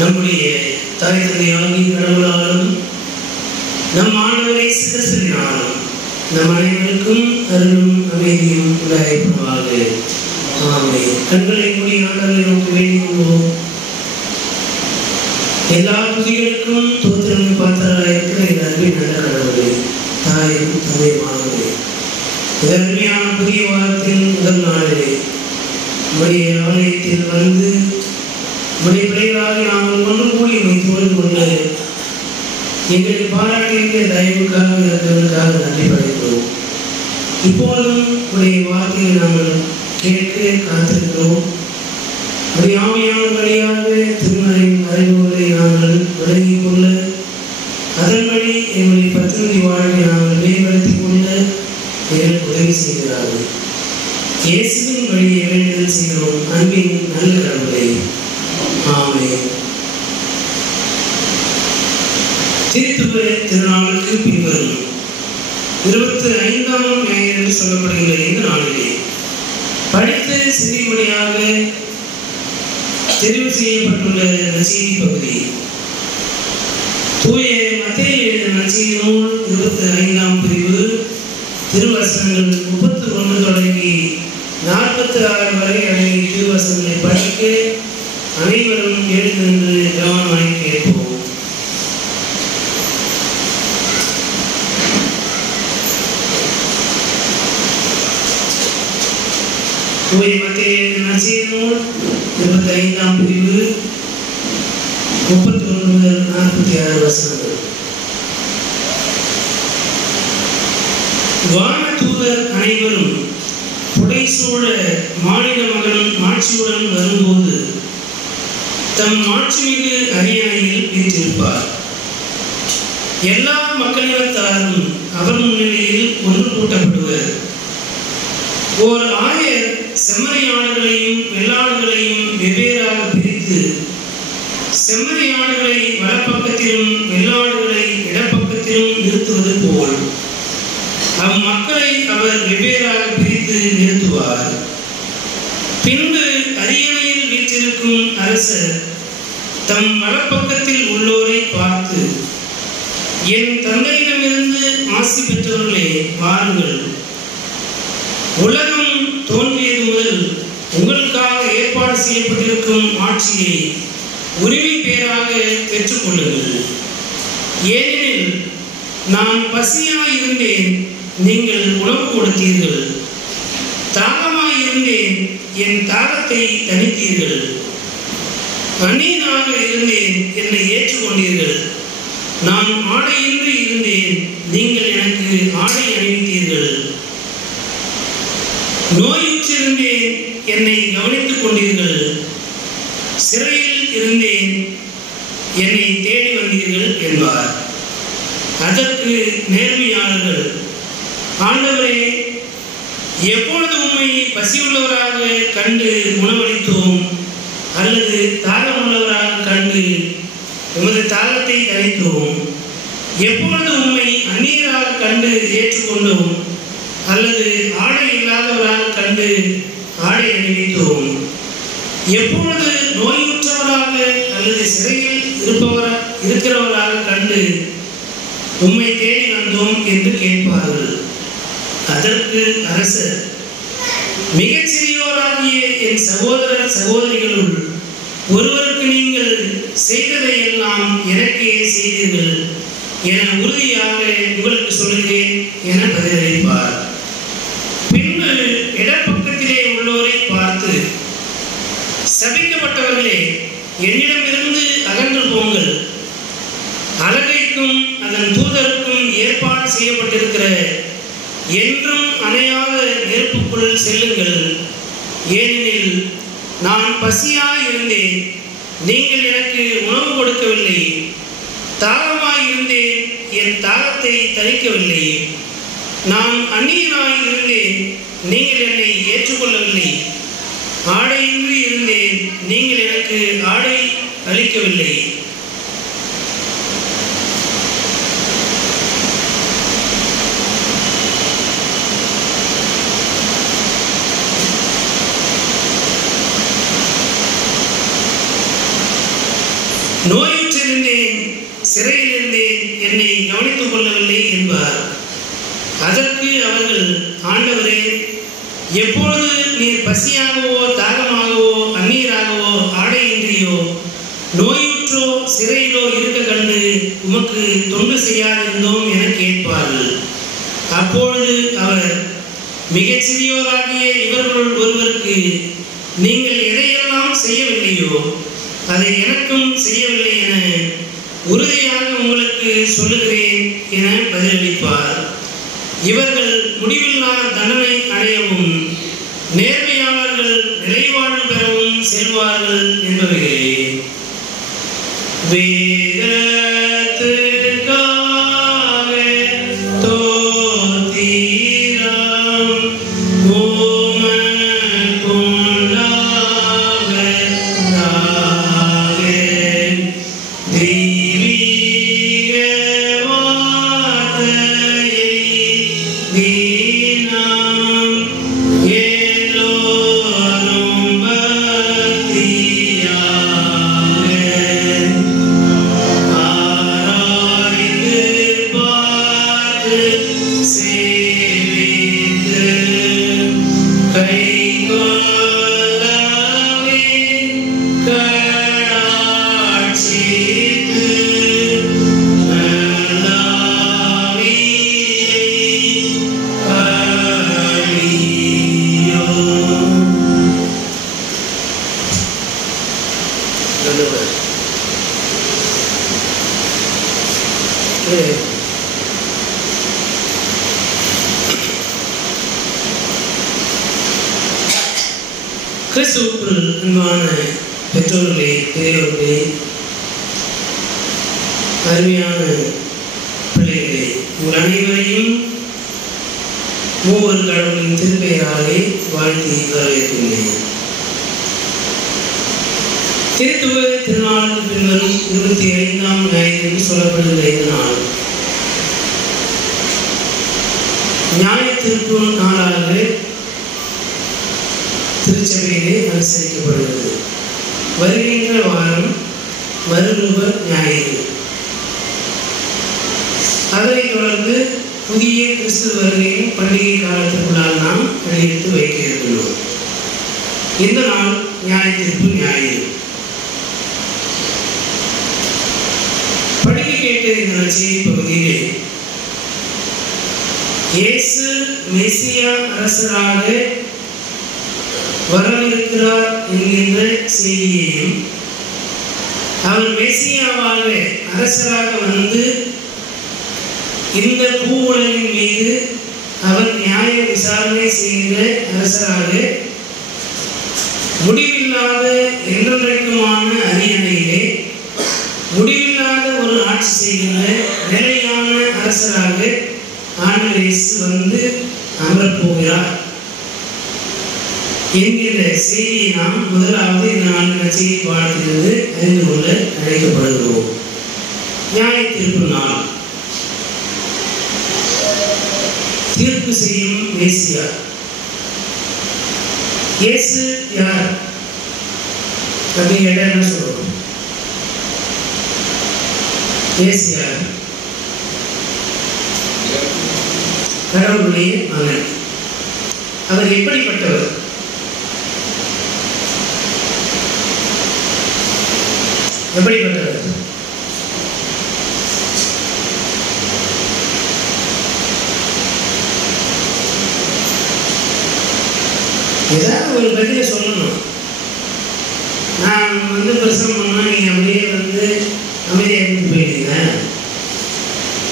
நம்முடைய தாய் தந்தையாகி கடவுளாலும் நம் ஆண்டவரை சிறப்பினாலும் நம் அனைவருக்கும் அருளும் அமைதியும் உண்டாயிருப்பதாக. ஆமென். கண்களை மூடி ஆண்டவரை நோக்கி வேண்டிக் கொள்வோம். எல்லா துதிகளுக்கும் தோத்திரம் பாத்திரராயிருக்கிற என் அன்பின் நல்ல கடவுளே, தாயும் தந்தையுமானவரே, அருமையான புதிய வாரத்தின் முதல் நாளிலே உடைய ஆலயத்தில் வந்து உடைய பிள்ளைகளாக நாங்கள் ஒன்று கூடி வைத்து கொண்டு எங்களுக்கு பாராட்டிய தயவுக்காக இருக்கிறதுக்காக நன்றி படைக்கிறோம். இப்போதும் உடைய வார்த்தையை நாங்கள் கேட்க காத்திருக்கிறோம். உடைய ஆமையான வழியாக திருமறையின் அறிவுகளை நாங்கள் விளங்கிக் கொள்ள, அதன்படி எங்களுடைய பத்திரிகை வாழ்வை நாங்கள் மேம்படுத்திக் கொள்ள எனக்கு உதவி செய்கிறார்கள். இயேசுவின் வழியை வேண்டுதல் செய்கிறோம் அன்பின் நல்ல கடவுளே. ஆமென். திருத்துவ திருநாளுக்கு பின்வரும் 25ஆம் ஞாயிறு என்று சொல்லப்படுகிற இந்த நாளிலே படித்து சிறியபடியாக தெரிவு செய்யப்பட்டுள்ள நற்செய்தி பகுதி தூய மத்தேயு எழுதின நற்செய்தி நூல் 25ஆம் பிரிவு திருவசனங்கள் 31 தொடங்கி 46 வரை அடங்கிய திருவசனங்களை படிக்க அனைவரும் எழுந்து நின்று கவனமாய் கேட்போம். தூய மத்தேயு நற்செய்தி நூல் 25ஆம் பிரிவு 31 முதல் 46 வசனங்கள். வானதூதர் அனைவரும் புடைசூழ மாநில மகன் மாட்சியுடன் வரும்போது தம் மாட்சிமிகு அரியணையில் வீற்றிருப்பார். எல்லா மக்களினத்தாரும் அவர் முன்னிலையில் ஒன்று கூட்டப்படுவர். ஓர் ஆயர் செம்மறியாடுகளையும் வெள்ளாடுகளையும் வெவ்வேறாக பிரித்து செம்மறியாடுகளை வலப்பக்கத்திலும் வெள்ளாடுகளை இடப்பக்கத்திலும் நிறுத்துவது போல் அம்மக்களை அவர் வெவ்வேறாக பிரித்து நிறுத்துவார். பின்பு அரியணையில் வீற்றிருக்கும் அரசர் தம் வலப்பக்கத்தில் உள்ளோரை பார்த்து, என் தந்தையிடமிருந்து ஆசி பெற்றவர்களே, வாருங்கள். உலகம் தோன்றியது முதல் உங்களுக்காக ஏற்பாடு செய்யப்பட்டிருக்கும் ஆட்சியை உரிமை பேராக பெற்றுக்கொள்ளுங்கள். ஏனெனில் நான் பசியாயிருந்தேன், நீங்கள் உணவு கொடுத்தீர்கள். தாகமாயிருந்தேன், என் தாகத்தை தணித்தீர்கள். அந்நியனாக இருந்தேன், என்னை ஏற்றுக்கொண்டீர்கள். நான் ஆடையின்றி இருந்தேன், நீங்கள் எனக்கு ஆடை அணிவித்தீர்கள். நோயுற்றிருந்தேன், என்னை கவனித்துக் கொண்டீர்கள். சிறையில் இருந்தேன், என்னை தேடி வந்தீர்கள் என்பார். அதற்கு நேர்மையாளர்கள், ஆண்டவரே, எப்பொழுது உம்மை பசியுள்ளவராக கண்டு உணவளித்தோம், அல்லது தாகமுள்ளவராக கண்டு உமது தாகத்தை தணித்தோம்? எப்பொழுது உம்மை அந்நியராக கண்டு ஏற்றுக்கொண்டோம், அல்லது ஆடை இல்லாதவராக கண்டு ஆடை அணிவித்தோம்? எப்பொழுது நோயுற்றவராக அல்லது சிறையில் இருக்கிறவராக கண்டு உம்மை தேடி வந்தோம் என்று கேட்பார்கள். அதற்கு அரசர், மிகச் சிறியோராகிய என் சகோதரர் சகோதரிகளுள் ஒருவருக்கு நீங்கள் செய்ததையெல்லாம் எனக்கே செய்தீர்கள் என உறுதியாக உங்களுக்கு சொல்லுகிறேன் என பதிலளிப்பார். பின்பு இடப்பக்கத்திலே உள்ளோரை பார்த்து, சபிக்கப்பட்டவர்களே, என்னிடமிருந்து அகன்று போங்கள். அலகைக்கும் அதன் தூதருக்கும் ஏற்பாடு செய்யப்பட்டிருக்கிற என்றும் அணையாத நெருப்புக்குள் செல்லுங்கள். ஏனெனில் நான் பசியாயிருந்தேன், நீங்கள் எனக்கு உணவு கொடுக்கவில்லை. தாகமாயிருந்தேன், என் தாகத்தை தணிக்கவில்லை. நான் அந்நியனாயிருந்தேன், நீங்கள் என்னை ஏற்றுக்கொள்ளவில்லை. ஆடையின்றி இருந்தேன், நீங்கள் எனக்கு ஆடை அளிக்கவில்லை. நோயுற்றிருந்தேன், சிறையில் இருந்தேன், என்னை கவனித்துக் கொள்ளவில்லை என்பார். அதற்கு அவர்கள், ஆண்டவரே, எப்பொழுது நீர் பசியாகவோ தாகமாகவோ அந்நீராகவோ ஆடையின்றியோ நோயுற்றோ சிறையிலோ இருக்க கண்டு உமக்கு தொண்டு செய்யாதிருந்தோம் என கேட்பார்கள். அப்பொழுது அவர், மிகச் சிறியோராகிய இவர்களுள் ஒருவருக்கு நீங்கள் எதையெல்லாம் செய்யவில்லையோ அதை எனக்கும் செய்யவில்லை என உறுதியாக உங்களுக்கு சொல்லுகிறேன் என பதிலளிப்பார். இவர்கள் முடிவில்லா தண்டனை அடையவும் நேர்மையாளர்கள் நிறைவாழ்வு பெறவும் செல்வார்கள் என்பவைகளே. கிறிஸ்துவுக்குள் அன்பான பெற்றோர்களே, பெரியோர்களே, அருமையான பிள்ளைகளே, உங்கள் அனைவரையும் மூவர் கடவுளின் திருப்பெயராலே வாழ்த்தி வரவேற்கின்றேன். திருத்துவ திருநாளுக்கு பின்வரும் 25ஆம் ஞாயிறு என்று சொல்லப்படுகிற இந்த நாள் ஞாயிறு திருப்பூர் நாளாக திருச்சபையிலே அனுசரிக்கப்படுகிறது. வருகின்ற வாரம் மறுரூப ஞாயிறு. அதனைத் தொடர்ந்து புதிய கிறிஸ்து வருகையின் பண்டிகை காலத்திற்குள்ளால் நாம் அடியெடுத்து வைக்க இருக்கிறோம். இந்த நாள் ஞாயிற்றுக்கு ஞாயிறு. படிக்க கேட்ட இந்த நற்செய்தி பகுதியிலே இயேசு மெசியா அரசராக வரவிருக்கிறார் என்கின்ற செய்தியையும், அவர் மெசியாவாக அரசராக வந்து இந்த பூவுலகின் மீது அவர் நியாய விசாரணை செய்கிற அரசராக முடிவில்லாத என்றென்றைக்குமான அரியணையிலே முடிவில்லாத ஒரு ஆட்சி செய்கின்ற நிலையான அரசராக ஆண்டவர் இயேசு வந்து அமரப்போகிறார் என்கிற செய்தியை நாம் முதலாவது இந்த நான்கு செய்தி பாடத்திலிருந்து அறிந்து கொள்ள அழைக்கப்படுகிறோம். ஞாயிற்றுக்கு நாள் தீர்ப்பு செய்யும் மேசியா. இயேசு யார் அப்படின்னு கேட்டா என்ன சொல்றோம்? இயேசு யார்? கடவுளுடைய மகன். அவர் எப்படிப்பட்டவர்? எப்படிப்பட்டவர்? ஏதாவது ஒரு பதில சொல்லணும். நான் வந்து பிரசங்கம் பண்ணா நீங்க அப்படியே வந்து அமைதியாக இருந்து போயிட்டீங்க.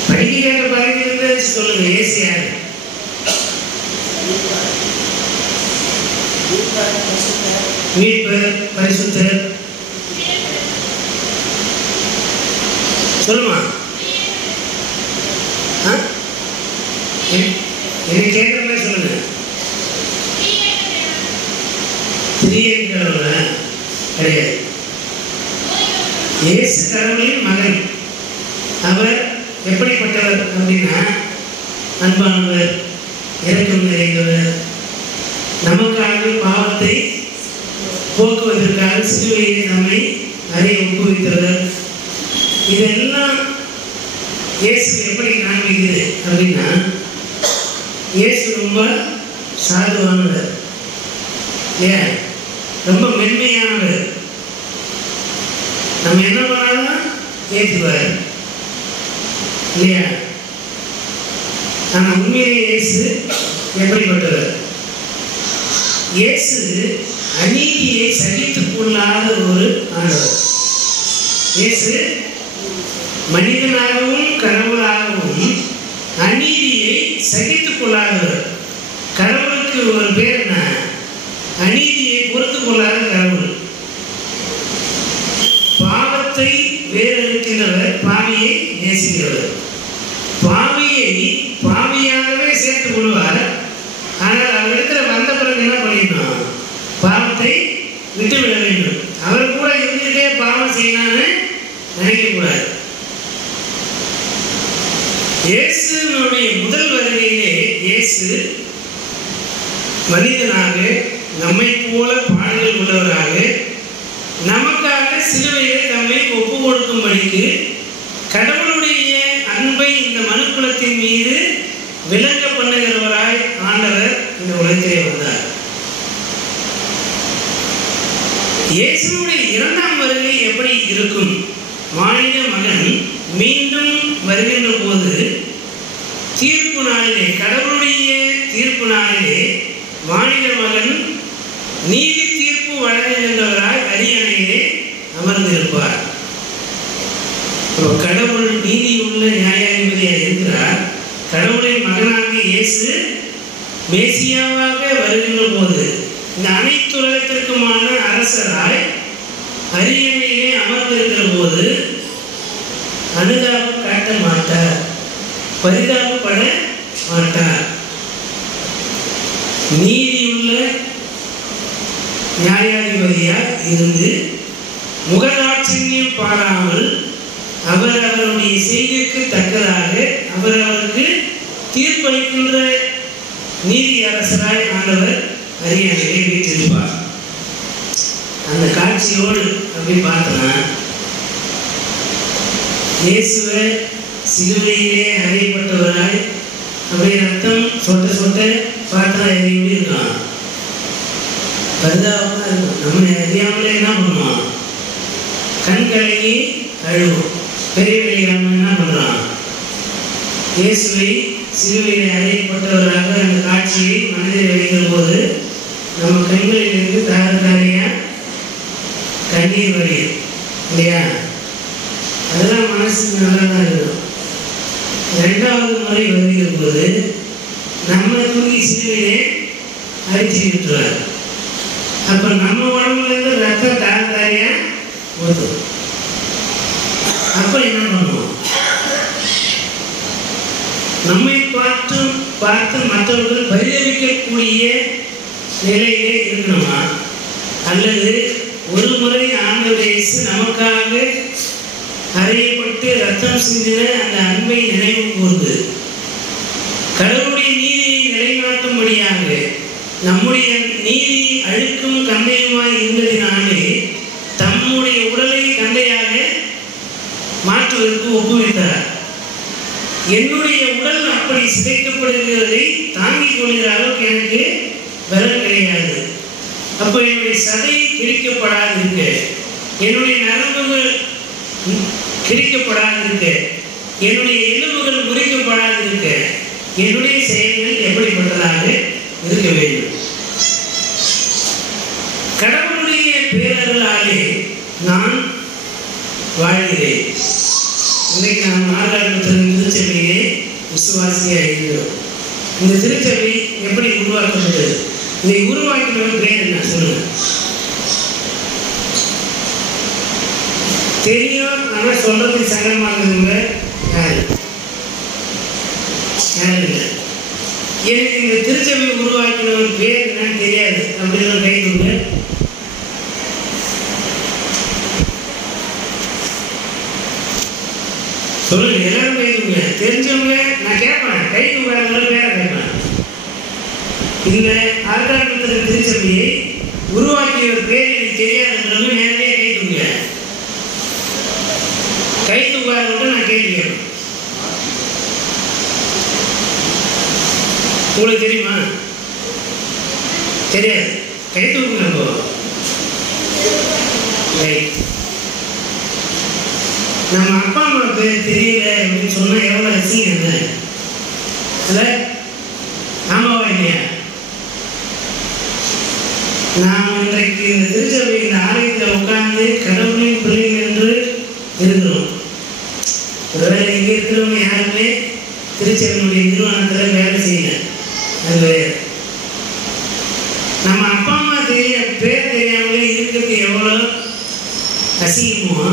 படிக்க கேட்ட பகுதியிலிருந்து சொல்லுங்க. ஏசு யாரு? மீட்பர், பரிசுத்தர். சொல்லுமா? எனக்கு கேட்குற மாதிரி சொல்லுங்க. திரியன் கடவுள் கிடையாது. இயேசு கடவுளின் மகன். அவர் எப்படிப்பட்டவர் அப்படின்னா, அன்பானவர், இரக்கம் நிறைந்தவர், நமக்காக பாவத்தை போக்குவதற்காக சிலுவையை நம்மை அறிய ஒப்புவித்தவர், இதெல்லாம் இயேசு எப்படி காண்பிக்குது அப்படின்னா, இயேசு ரொம்ப சாதுவானவர் இல்லையா, ரொம்ப மென்மையானவர். நம்ம என்ன பண்ணாலும் ஏற்றுவார் இல்லையா. ஆனால் உண்மையிலே இயேசு எப்படிப்பட்டவர்? இயேசு அநீதியை சகித்துக் கொள்ளாத ஒரு ஆண்டவர். இயேசு மனிதனாகவும் கடவுளாகவும் அநீதியை சகித்துக் கொள்ளாதவர். கடவுளுக்கு ஒரு பேர் என்ன? அநீதியை பொறுத்து கொள்ளாத கடவுள். பாவத்தை வேறறுக்கின்றவர், பாவியை நேசிக்கிறவர். பாவியை பாவியாகவே சேர்த்துக் கொள்வார். ஆனால் அவரிடத்தில் வந்த பிறகு என்ன பண்ணிடணும்? பாவத்தை விட்டுவிட வேண்டும். அவர் கூட இருந்துகிட்டே பாவம் செய்யலான்னு நினைக்கக்கூடாது. இயேசுனுடைய முதல் வருகையிலே இயேசு மனிதனாக நம்மை போல பாடுகள் உள்ளவராக நமக்காக சிலுவையிலே நம்மை ஒப்பு கொடுக்கும்படிக்கு கடவுளுடைய அன்பை இந்த மனுக்குலத்தின் மீது விளங்க பண்ணுகிறவராய் ஆண்டவர் இந்த உலகத்திலே வந்தார். இயேசுடைய இரண்டாம் வருகை எப்படி இருக்கும்? மானிட மகன் மீண்டும் வருகின்ற போது தீர்ப்பு நாளிலே, கடவுளுடைய தீர்ப்பு நாளிலே மானிட மகன் நீதி தீர்ப்பு வழங்குகின்றவராய் அரியணையிலே அமர்ந்திருப்பார். கடவுள் நீதியுள்ள நியாயாதிபதியாக இருக்கிறார். கடவுளின் மகனாகிய இயேசு மேசியாவாக வருகின்ற போது இந்த அனைத்து உலகத்திற்குமான அரசராய் அரியணையிலே அமர்ந்திருக்கிற போது அனுதாபம் காட்ட மாட்டார், பரிதாபப்பட மாட்டார். நீதியுள்ள நியாயாதிபதியாக இருந்து முகதாட்சியம் பாராமல் அவர் அவருடைய செய்கைக்கு தக்கதாக அவர் அவருக்கு தீர்ப்பளிக்கின்ற நீதி அரசராய் ஆண்டவர் அரியணையை வீற்றிருப்பார். அந்த காட்சியோடு அப்படி பார்த்தோம்னா, இயேசுவை சிலுவையிலே அறையப்பட்டவராய் அப்படியே ரத்தம் சொட்ட சொட்ட பார்த்தா எப்படி இருக்கலாம்? பரிதாபமாக இருக்கும். நம்ம அறியாமலே என்ன பண்ணுவோம்? கண் கலங்கி அழுவோம். பெரிய வெளியாம என்ன பண்ணுறான்? இயேசுவை சிலுவையிலே அறையப்பட்டவராக அந்த காட்சியை மனதில் வைக்கிற போது நம்ம கண்களிலிருந்து தாரதாரியா கண்ணீர் வடியும் இல்லையா? அதெல்லாம் மனசுக்கு நல்லா தான் இருக்கும். ரெண்டாவது முறை வருகிற போது நம்ம தூக்கி சிலுவையிலே அடிச்சு விட்டுருவார். அப்போ நம்ம உடம்புலேருந்து ரத்தம் தாரதாரியா ஊற்றும். அப்போ என்ன பண்ணுவோம்? நம்மை பார்த்து மற்றவர்கள் பரிதவிக்கக்கூடிய நிலையிலே இருக்கணுமா? அல்லது ஒரு முறை ஆண்டவர் இயேசு நமக்காக அறையப்பட்டு ரத்தம் சிந்தின அந்த அன்பை நினைவு கூர்ந்து கடவுளுடைய நீதியை நிலைநாட்டும்படியாக நம்முடைய நீதி அழுக்கும் கந்தையுமாய் இருந்ததினாலே தம்முடைய உடலை கந்தையாக மாற்றுவதற்கு ஒப்புவித்தார். என்னுடைய உடல் அப்படி சிதைக்கப்படுகிறதை தாங்கிக் கொள்கிற அளவுக்கு எனக்கு பலம் கிடையாது. அப்போ என்னுடைய சதை கிழிக்கப்படாது இருக்க, என்னுடைய நரம்புகள் கிழிக்கப்படாது இருக்க, என்னுடைய எலும்புகள் முறிக்கப்படாது இருக்க, என்னுடைய செயல்கள் எப்படிப்பட்டதாக இருக்க வேண்டும்? கடவுளுடைய பேரர்களாலே நான் வாழ்கிறேன். இன்றைக்கு நாம் நாடாளுமன்ற திருச்சபையே விசுவாசியாக இருக்கிறோம். இந்த திருச்சபை எப்படி உருவாக்கப்பட்டது? இதை உருவாக்கினவர் பேர் என்ன சொல்லுங்க? தெரியும், ஆனால் சொல்றதுக்கு சங்கடமானவங்க யாரு? யாரும் இல்லை. எனக்கு இந்த திருச்சபை உருவாக்கினவர் பேர் என்னன்னு தெரியாது அப்படின்னு கைதுங்க. சொல்லுங்க, எல்லாரும் கைதுங்க. தெரிஞ்சவங்க நான் கேட்பேன், கைதுங்க பேரை கேட்பேன். இந்த ஆர்காடு திருச்சபையை உருவாக்கியவர் பேர் எனக்கு தெரியாதுன்றவங்க நேரடியாக கைதுங்க. கைது உங்களுக்கு தெரியுமா? தெரியாது. கை தூக்குங்க. இப்போ நம்ம அப்பா அம்மா பேர் தெரியல அப்படின்னு சொன்னா எவ்வளோ அசிங்கம் இல்லை? ஆமாவா இல்லையா? நாம் இன்றைக்கு இந்த திருச்சபை இந்த ஆலயத்தில் உட்கார்ந்து கடவுளின் பிள்ளைகள் என்று இருக்கிறோம். ஒருவேளை இங்கே இருக்கிறவங்க யாருமே திருச்சபையினுடைய நிறுவனத்தில் வேலை செய்யல. அது நம்ம அப்பா அம்மா பேர் தெரியாமலே இருக்கிறது எவ்வளோ அசிங்கமோ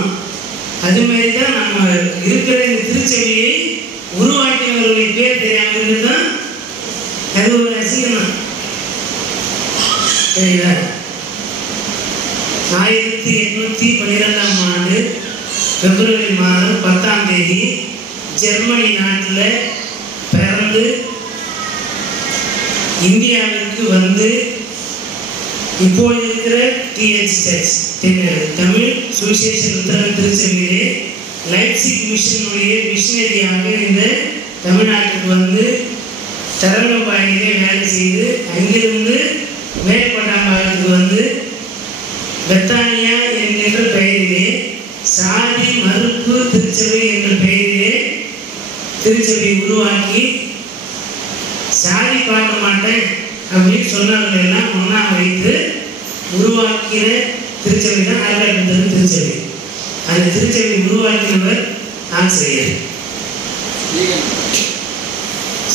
அது மாதிரி தான் நம்ம இருக்கிற இந்த திருச்சபையை உருவாக்கினவர்களுடைய பேர் தெரியாமல் இருக்கிறது தான் அது ஒரு அசிங்கம் தான். சரிங்களா? 1812ஆம் ஆண்டு பிப்ரவரி மாதம் 10ஆம் தேதி ஜெர்மனி நாட்டில் பிறந்து இந்தியாவிற்கு வந்து இப்போது இருக்கிற டிஹெச் சர்ச் தமிழ் சுவிசேஷ லுத்தரன் திருச்சபையிலே லைப்சிக் மிஷனுடைய மிஷனரியாக இந்த தமிழ்நாட்டுக்கு வந்து தரங்கம்பாடியிலே வேலை செய்து அங்கிருந்து மேற்பட்டாம்பாளத்துக்கு வந்து பெத்தானியா என்கின்ற பெயரிலே சாதி மறுப்பு திருச்சபை என்ற பெயரிலே திருச்சபை உருவாக்கி சாதி பார்க்க மாட்டேன் அப்படின்னு சொன்னவர்கள் எல்லாம் ஒன்றா வைத்து உருவாக்கிற திருச்சபை தான் ஆர்காடு திருச்சபை. அந்த திருச்சபை உருவாக்கினவர் ஆசிரியர்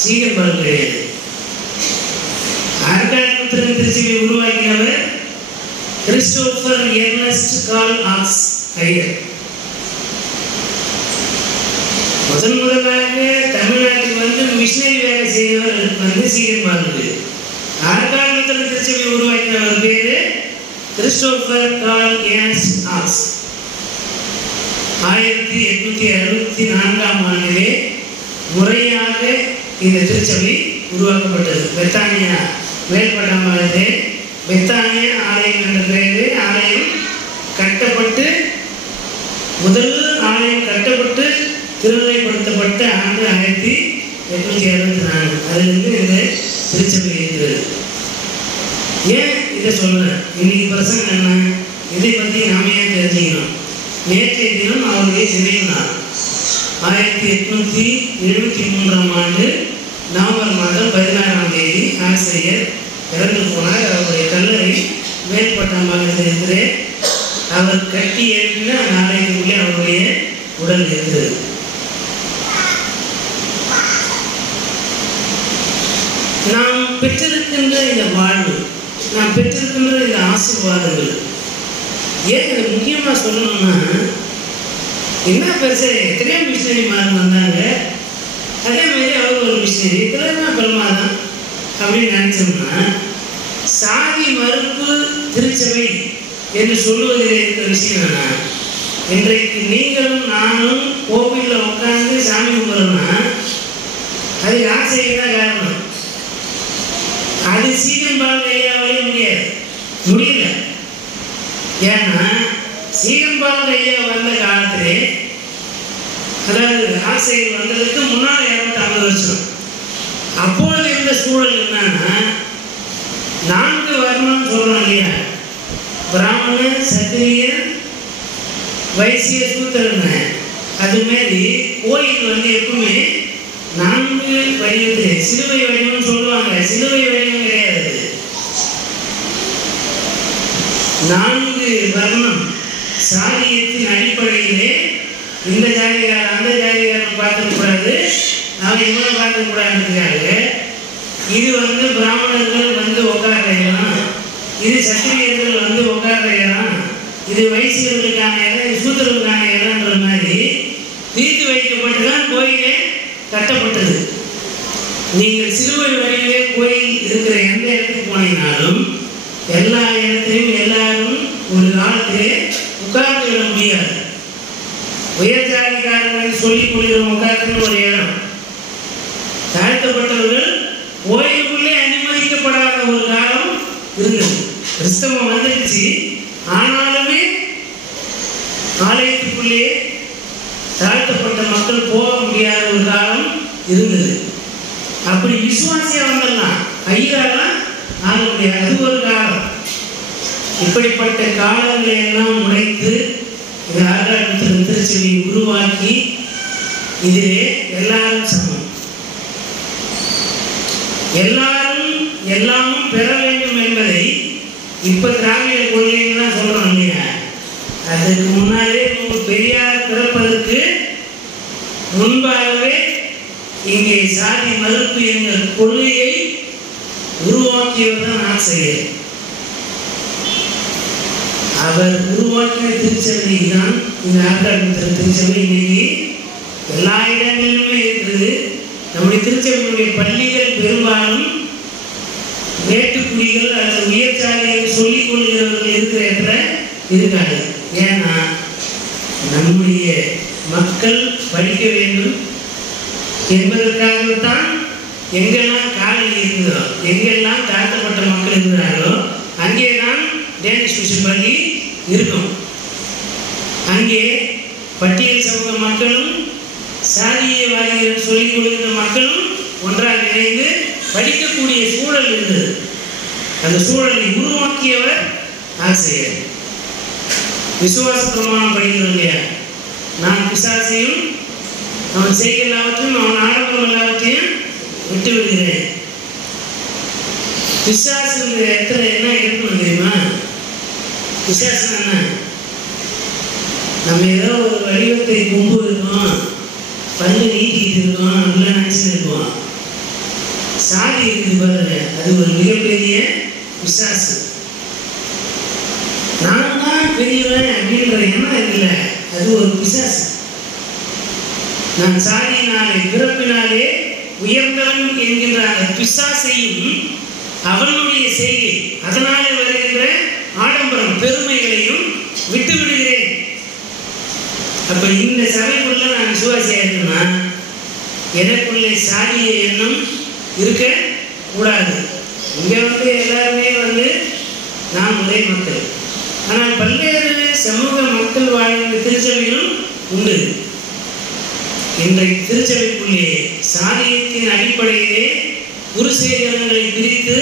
சீகன்பால் கிடையாது. ஆர்காடு திருச்சபை உருவாக்கினவர் கிறிஸ்டோபர் எர்னஸ்ட் கால் ஆக்ஸ் ஐயர். முதலாக தமிழ்நாட்டில் வந்து மிஷனரி வேலை செய்தவர் வந்து சீகன்பால். ஆர்காடு திருச்சபை உருவாக்கினவர் பேரு கிறிஸ்டோபர் கால் எர்னஸ்ட் ஆக்ஸ். 1864ஆம் ஆண்டிலே முறையாக இந்த திருச்சபை உருவாக்கப்பட்டது. பெத்தானியா மேல்பட்டாம்பாளத்திலே பெத்தானியா ஆலயம் என்ற பெயரில் ஆலயம் கட்டப்பட்டு முதல் ஆலயம் கட்டப்பட்டு திருநிலைப்படுத்தப்பட்ட ஆண்டு 1864. அதிலிருந்து இந்த திருச்சபை இருக்கிறது. ஏன் இதை சொல்றேன்? இன்னைக்கு பிரசங்கம் என்ன? இதை பற்றி நாம ஏன் தெரிஞ்சுக்கணும்? நேற்றைய தினம் அவருடைய நினைவு நாள். 1873ஆம் ஆண்டு நவம்பர் மாதம் 16ஆம் தேதி ஆசிரியர் இறந்து போனார். அவருடைய கல்லறை மேல்பட்டாம்பாளத்தில் இருக்கிற அவர் கட்டி எழுப்பின அந்த ஆலயத்துக்குள்ளே அவருடைய உடல் இருந்தது. நாம் பெற்றிருக்கின்ற இந்த வாழ்வு, நாம் பெற்றிருக்கின்ற இந்த ஆசீர்வாதங்கள் ஏன் இதை முக்கியமாக சொல்லணும்னா, என்ன பெருசு எத்தனையோ மிஷினரி மாதிரி வந்தாங்க, அதே மாதிரி அவர் ஒரு மிஷினரி இதெல்லாம் பிரமாதம் அப்படின்னு நினச்சோம்னா, சாதி மறுப்பு திருச்சபை என்று சொல்லுவதில் இருக்கிற விஷயம் என்னன்னா, இன்றைக்கு நீங்களும் நானும் கோவிலில் உட்கார்ந்து சாமி கும்பிட்றோம்னா அது யார் செய்யதான் காரணம்? அது சீகன்பால் ஐயாவாலே முடியல. ஏன்னா சீகன்பால் ஐயா வந்த காலத்திலே, அதாவது ஆசைகள் வந்ததுக்கு முன்னால் 250 வருஷம் அப்பொழுது இருந்த சூழல் என்னன்னா, 4 வர்ணம் சொல்றோம் இல்லையா, பிராமணன், சத்திரியன், வைசிய, சூத்திரன். அது மாதிரி கோயில் வந்து எப்பவுமே 4 வடிவத்தில் சிலுவை வடிவம் சொல்லுவாங்க. சிலுவை வடிவம் கிடையாது, 4 வர்ணம். சாதியத்தின் அடிப்படையிலே இந்த ஜாதிகாரன் அந்த ஜாதிகாரன் பார்க்கக்கூடாது, அவங்க இவனை பார்க்கக்கூடாதுங்கிறாங்க. இது வந்து பிராமணர்கள் வந்து உட்கார்றலாம், இது சத்திரியர்கள் வந்து உட்கார்றலாம், இது வைசியர்களுக்கான இடம், இது சூத்திரர்களுக்கான இடம்ன்ற மாதிரி தீர்த்து வைக்கப்பட்டுதான் கோயிலே கட்டப்பட்டது. நீங்கள் சிலுவை வழியிலே கோயில் இருக்கிற எந்த இடத்துக்கு போனீங்கனாலும் எல்லா இடத்திலும் எல்லாரும் ஒரு காலத்திலே உட்கார்ந்து விட முடியாது. உயர் ஜாதிக்காரர்கள் சொல்லிக் கொள்கிற உட்கார்ந்து ஒரு இடம், தாழ்த்தப்பட்டவர்கள் கோயிலுக்குள்ளே அனுமதிக்கப்படாத ஒரு காலம் இருந்தது. கிறிஸ்தவம் வந்துடுச்சு, ஆனாலுமே ஆலயத்துக்குள்ளே தாழ்த்தப்பட்ட மக்கள் போக முடியாத ஒரு காலம் இருந்தது. அப்படி விசுவாசியா வந்துடலாம், ஐயாலாம் ஆக முடியாது. அது ஒரு காலம். இப்படிப்பட்ட காலங்களை எல்லாம் உடைத்து இந்த ஆறாயிரத்தி திருச்சபையை உருவாக்கி இதிலே எல்லாரும் சமம், எல்லாரும் எல்லாமும் பெற வேண்டும் என்பதை இப்ப திராவிட கொள்கைகள் சொல்றோம் இல்லையா? அதுக்கு முன்னாலே பெரியார் பிறப்பதற்கு முன்பாகவே இங்கே சாதி மறுப்பு என்ற கொள்கையை உருவாக்கியவர் தான் ஆசிரியர். அவர் உருவாக்கிய திருச்சபை தான் இந்த ஆற்காடு திருச்சபை. இன்னைக்கு எல்லா இடங்களிலுமே இருக்குது. நம்முடைய திருச்சபையுடைய பள்ளிகள் பெரும்பாலும் மேட்டுக்குடிகள் அல்லது உயர் சாதியை சொல்லிக் கொள்கிறவர்கள் இருக்கிற இடத்துல இருக்காது. ஏன்னா நம்முடைய மக்கள் படிக்க வேண்டும் என்பதற்காகத்தான் எங்கெல்லாம் காலனி இருக்குதோ, எங்கெல்லாம் தாழ்த்தப்பட்ட மக்கள் இருக்கிறார்களோ அங்கேதான் டேனிஷ் மிஷன் பள்ளி இருக்கும். அங்கே பட்டியல் சமூக மக்களும் சாதியவாதிகள் சொல்லிக் கொடுக்கிற மக்களும் ஒன்றாக இணைந்து படிக்கக்கூடிய சூழல் இருந்தது. அந்த சூழலை உருவாக்கியவர் ஆசிரியர். விசுவாச பிரமாணம் படிக்கிறோம் இல்லையா? நான் பிசாசையும் அவன் செய்ய எல்லாவற்றையும் அவன் ஆடம்பரம் எல்லாவற்றையும் விட்டு விடுகிறேன். பிசாசு இடத்துல என்ன இருக்கணும் தெரியுமா? பிசாசு என்ன? நம்ம ஏதோ ஒரு வடிவத்தை கொம்பு இருக்கோம், பல்லு நீட்டிக்கிட்டு இருக்கோம், அப்படிலாம் நினைச்சுட்டு இருக்கோம். சாதி இருக்குது பாருங்க, அது ஒரு மிகப்பெரிய பிசாசு. நான் தான் பெரியவன் அப்படின்ற எண்ணம் இருக்குல்ல, அது ஒரு பிசாசு. நான் சாதியினாலே பிறப்பினாலே உயர்ந்தவன் என்கின்ற அந்த பிசாசையும் அவனுடைய செய்கை அதனாலே வருகின்ற ஆடம்பரம் பெருமைகளையும் விட்டு விடுகிறேன். அப்ப இந்த சபைக்குள்ள நான் விசுவாசியா இருக்கணும்னா எனக்குள்ளே சாதிய எண்ணம் இருக்க கூடாது. இங்க எல்லாருமே நாம் ஒரே மக்கள். ஆனால் பல்வேறு சமூக மக்கள் வாழ்கின்ற திருச்சபைகளும் உண்டு. இன்றைக்கு திருச்சபைக்குள்ளே சாதியத்தின் அடிப்படையிலே குருசேகரங்களை பிரித்து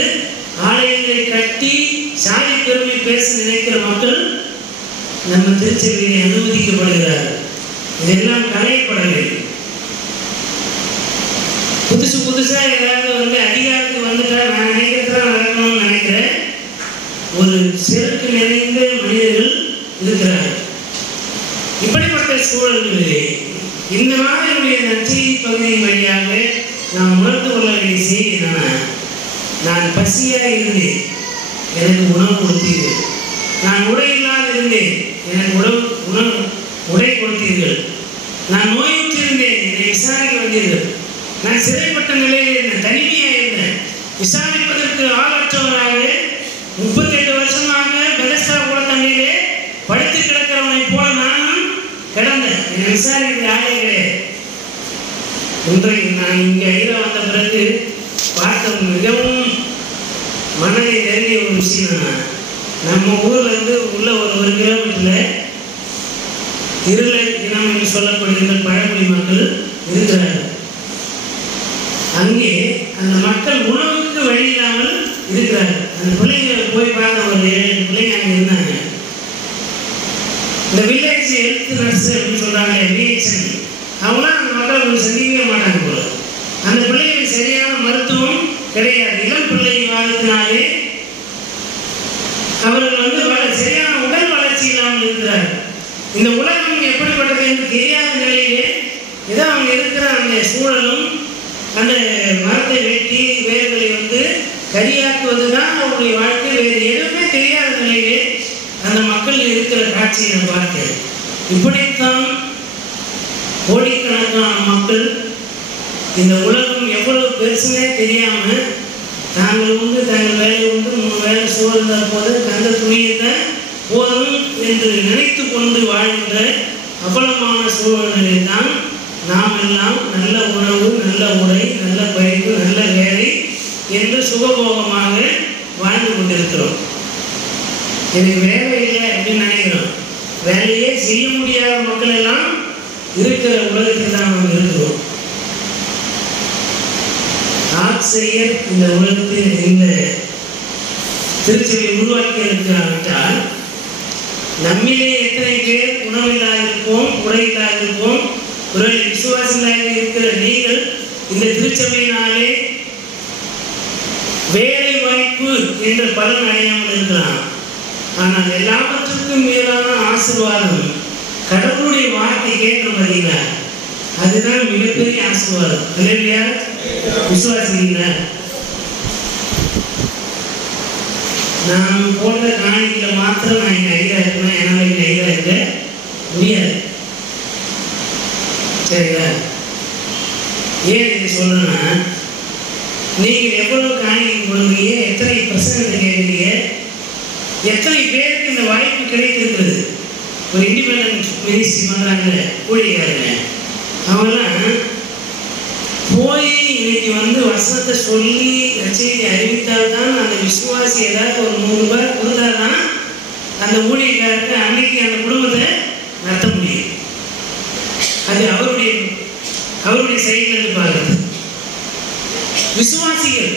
ஆலயங்களை கட்டி சாதி பெருமை பேச நினைக்கிற மக்கள் நம்ம திருச்சபையை அனுமதிக்கப்படுகிறார்கள். இதெல்லாம் கலையப்பட வேண்டும். புதுசா ஏதாவது அதிகாரத்துக்கு வந்துட்டா நான் நினைக்கிறதான் நடக்கணும்னு நினைக்கிற ஒரு செருக்கு நிறைந்த மனிதர்கள் இருக்கிறார்கள். இப்படிப்பட்ட சூழல்களிலே இந்த மாதிரியுடைய நற்செய்தி பகுதியின் வழியாக நாம் உணர்ந்து கொள்ள வேண்டிய செய்தி என்னன்னா, நான் பசியாக இருந்தேன், எனக்கு உணவு கொடுத்தீர்கள். நான் உடை இல்லாத இருந்தேன், எனக்கு உடை கொடுத்தீர்கள். நான் நோயுற்றிருந்தேன், என்னை விசாரிக்க வந்தீர்கள். நான் சிறைப்பட்ட நிலையில் இருந்தேன், தனிமையாக இருந்தேன், விசாரிப்பதற்கு ஆளற்றவராக 38 வருஷமாக பெதஸ்தா குளத்தண்டையிலே படுத்து கிடக்கிறவனை போல நானும் கிடந்தேன். என்னை விசாரிக்கிற ஆளே கிடையாது. இன்றைக்கு நான் இங்கே ஐயா வந்த பிறகு பார்த்த மிகவும் மனதை நெருங்கிய ஒரு விஷயம், நம்ம ஊர்ல இருந்து உள்ள ஒரு கிலோமீட்டர்ல இருளர் இனம் என்று சொல்லப்படுகின்ற பழங்குடி மக்கள் இருக்கிறார்கள். அங்கே அந்த மக்கள் உணவுக்கு வழி இல்லாமல் இருக்கிறார்கள். அந்த பிள்ளைங்களை போய் பார்த்த ஒரு 7 பிள்ளைங்க அங்கே இருந்தாங்க. இந்த வில்லேஜ் ஹெல்த் நர்ஸ் அப்படின்னு சொல்றாங்க, விஹெச்என், அவங்களாம் அந்த மக்களை சந்திக்கவே மாட்டாங்க போல. அந்த பிள்ளைகளுக்கு சரியான மருத்துவம் கிடையாது. இளம் பிள்ளை வாழ்த்தினாலே அவர்கள் சரியான உடல் வளர்ச்சி இல்லாமல் இருக்கிறார்கள். இந்த உலகம் எப்படிப்பட்டது என்று தெரியாத நிலையிலே ஏதோ அவங்க இருக்கிற அந்த சூழலும் அந்த மரத்தை வெட்டி வேர்களை கரியாக்குவதுதான் அவருடைய வாழ்க்கை. வேறு எதுவுமே தெரியாத நிலையிலே அந்த மக்கள் இருக்கிற காட்சியை நான் பார்த்தேன். இப்படித்தான் கோடிக்கணக்கான மக்கள் இந்த உலகம் எவ்வளவு பெருசுன்னே தெரியாம தாங்கள் தங்கள் வேலை 3 வேலை சூழ்ந்த போது தந்த துணியை போதும் என்று நினைத்து கொண்டு வாழ்கின்ற அபலமான சூழலில் தான் நாம் எல்லாம் நல்ல உணவு, நல்ல உடை, நல்ல படிப்பு, நல்ல வேலை என்று சுகபோகமாக வாழ்ந்து கொண்டிருக்கிறோம். எனக்கு வேலை இல்லை அப்படின்னு நினைக்கிறோம். வேலையே செய்ய முடியாத மக்கள் எல்லாம் இருக்கிற உலகத்தில் தான் நாம் இருக்கிறோம். ஆசிரியர் இந்த உலகத்தில் இந்த திருச்சபையை உருவாக்கியிருக்கிறாவிட்டால் நம்மிலே எத்தனை பேர் உணவில்லாதிருப்போம், உடையில்லாதிருப்போம். ஒருவேளை விசுவாசிகளாக இருக்கிற நீங்கள் இந்த திருச்சபையினாலே வேலை வாய்ப்பு என்ற பலன் அடையாமல் இருக்கலாம். ஆனால் எல்லாவற்றுக்கும் மேலான ஆசீர்வாதம் கடவுளுடைய வார்த்தை கேட்க பார்த்தீங்களா, அதுதான் மிகப்பெரிய ஆசீர்வாதம். இல்லையா? விசுவாசிங்களா? நாம் போன்ற காணிக்கையில மாத்திரம் நான் இங்கே ஐயா இருக்கணும், என்னால் இங்கே ஐயா இருக்க முடியாது. சரிங்களா? ஏன் இதை சொல்றேன்னா, நீங்கள் எவ்வளவு காணிக்கை கொடுக்குறீங்க, எத்தனை % கேட்குறீங்க, எத்தனை பேருக்கு இந்த வாய்ப்பு கிடைத்திருக்கிறது. ஒரு இண்டிபெண்டன்ட் மினிஸ்ட்ரி பண்ணுறாங்க ஊழியக்காரங்க, அவங்களாம் போய் இன்னைக்கு வசனத்தை சொல்லி செய்தி அறிவித்தால்தான் அந்த விசுவாசி ஏதாவது ஒரு 100 ரூபாய் கொடுத்தாதான் அந்த ஊழியக்காரருக்கு அன்னைக்கு அந்த குடும்பத்தை நடத்த முடியும். அது அவருடைய செயல் பார்க்குறது. விசுவாசிகள்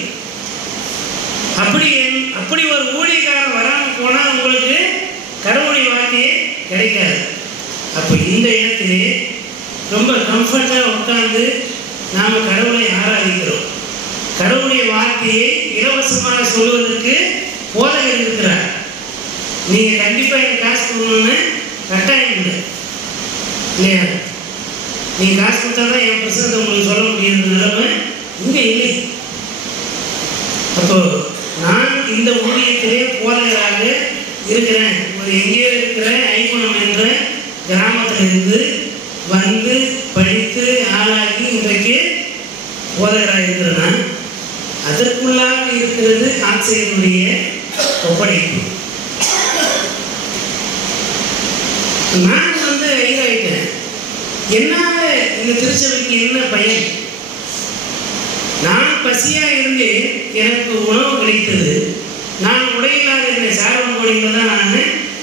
அப்படி ஒரு ஊழியக்காரன் வராமல் போனால் உங்களுக்கு கடவுளுடைய வார்த்தையே கிடைக்காது. அப்போ இந்த இடத்திலே ரொம்ப கம்ஃபர்டாக உட்கார்ந்து நாம் கடவுளை ஆராதிக்கிறோம். கடவுளுடைய வார்த்தையை இலவசமாக சொல்வதற்கு போதகர் இருக்கிறார். நீங்கள் கண்டிப்பாக எனக்கு காசு கொடுக்கணும்னு கட்டாயம் இல்லை இல்லையா? நீங்கள் காசு கொடுத்தா தான் என் பிரச்சனை உங்களுக்கு சொல்ல முடியுற நிலைமை இங்கே இல்லை. அப்போ நான் இந்த ஊழியத்திலே போதகராக இருக்கிறேன். ஒரு எங்கேயோ இருக்கிற ஐகுணம் என்ற கிராமத்திலிருந்து வந்து படித்து ஆளாகி இன்றைக்கு போதகராக இருக்கிறேன்னா அதற்குள்ளாக இருக்கிறது ஆசிரியனுடைய ஒப்படைப்பு. நான் ஐயாயிட்டேன். என்னால இந்த திருச்சபைக்கு என்ன பயன்? நான் பசியா இருந்து எனக்கு உணவு கிடைத்தது. நான் உடையில்லாத இருந்த சாரவங்கோடியில் தான் நான்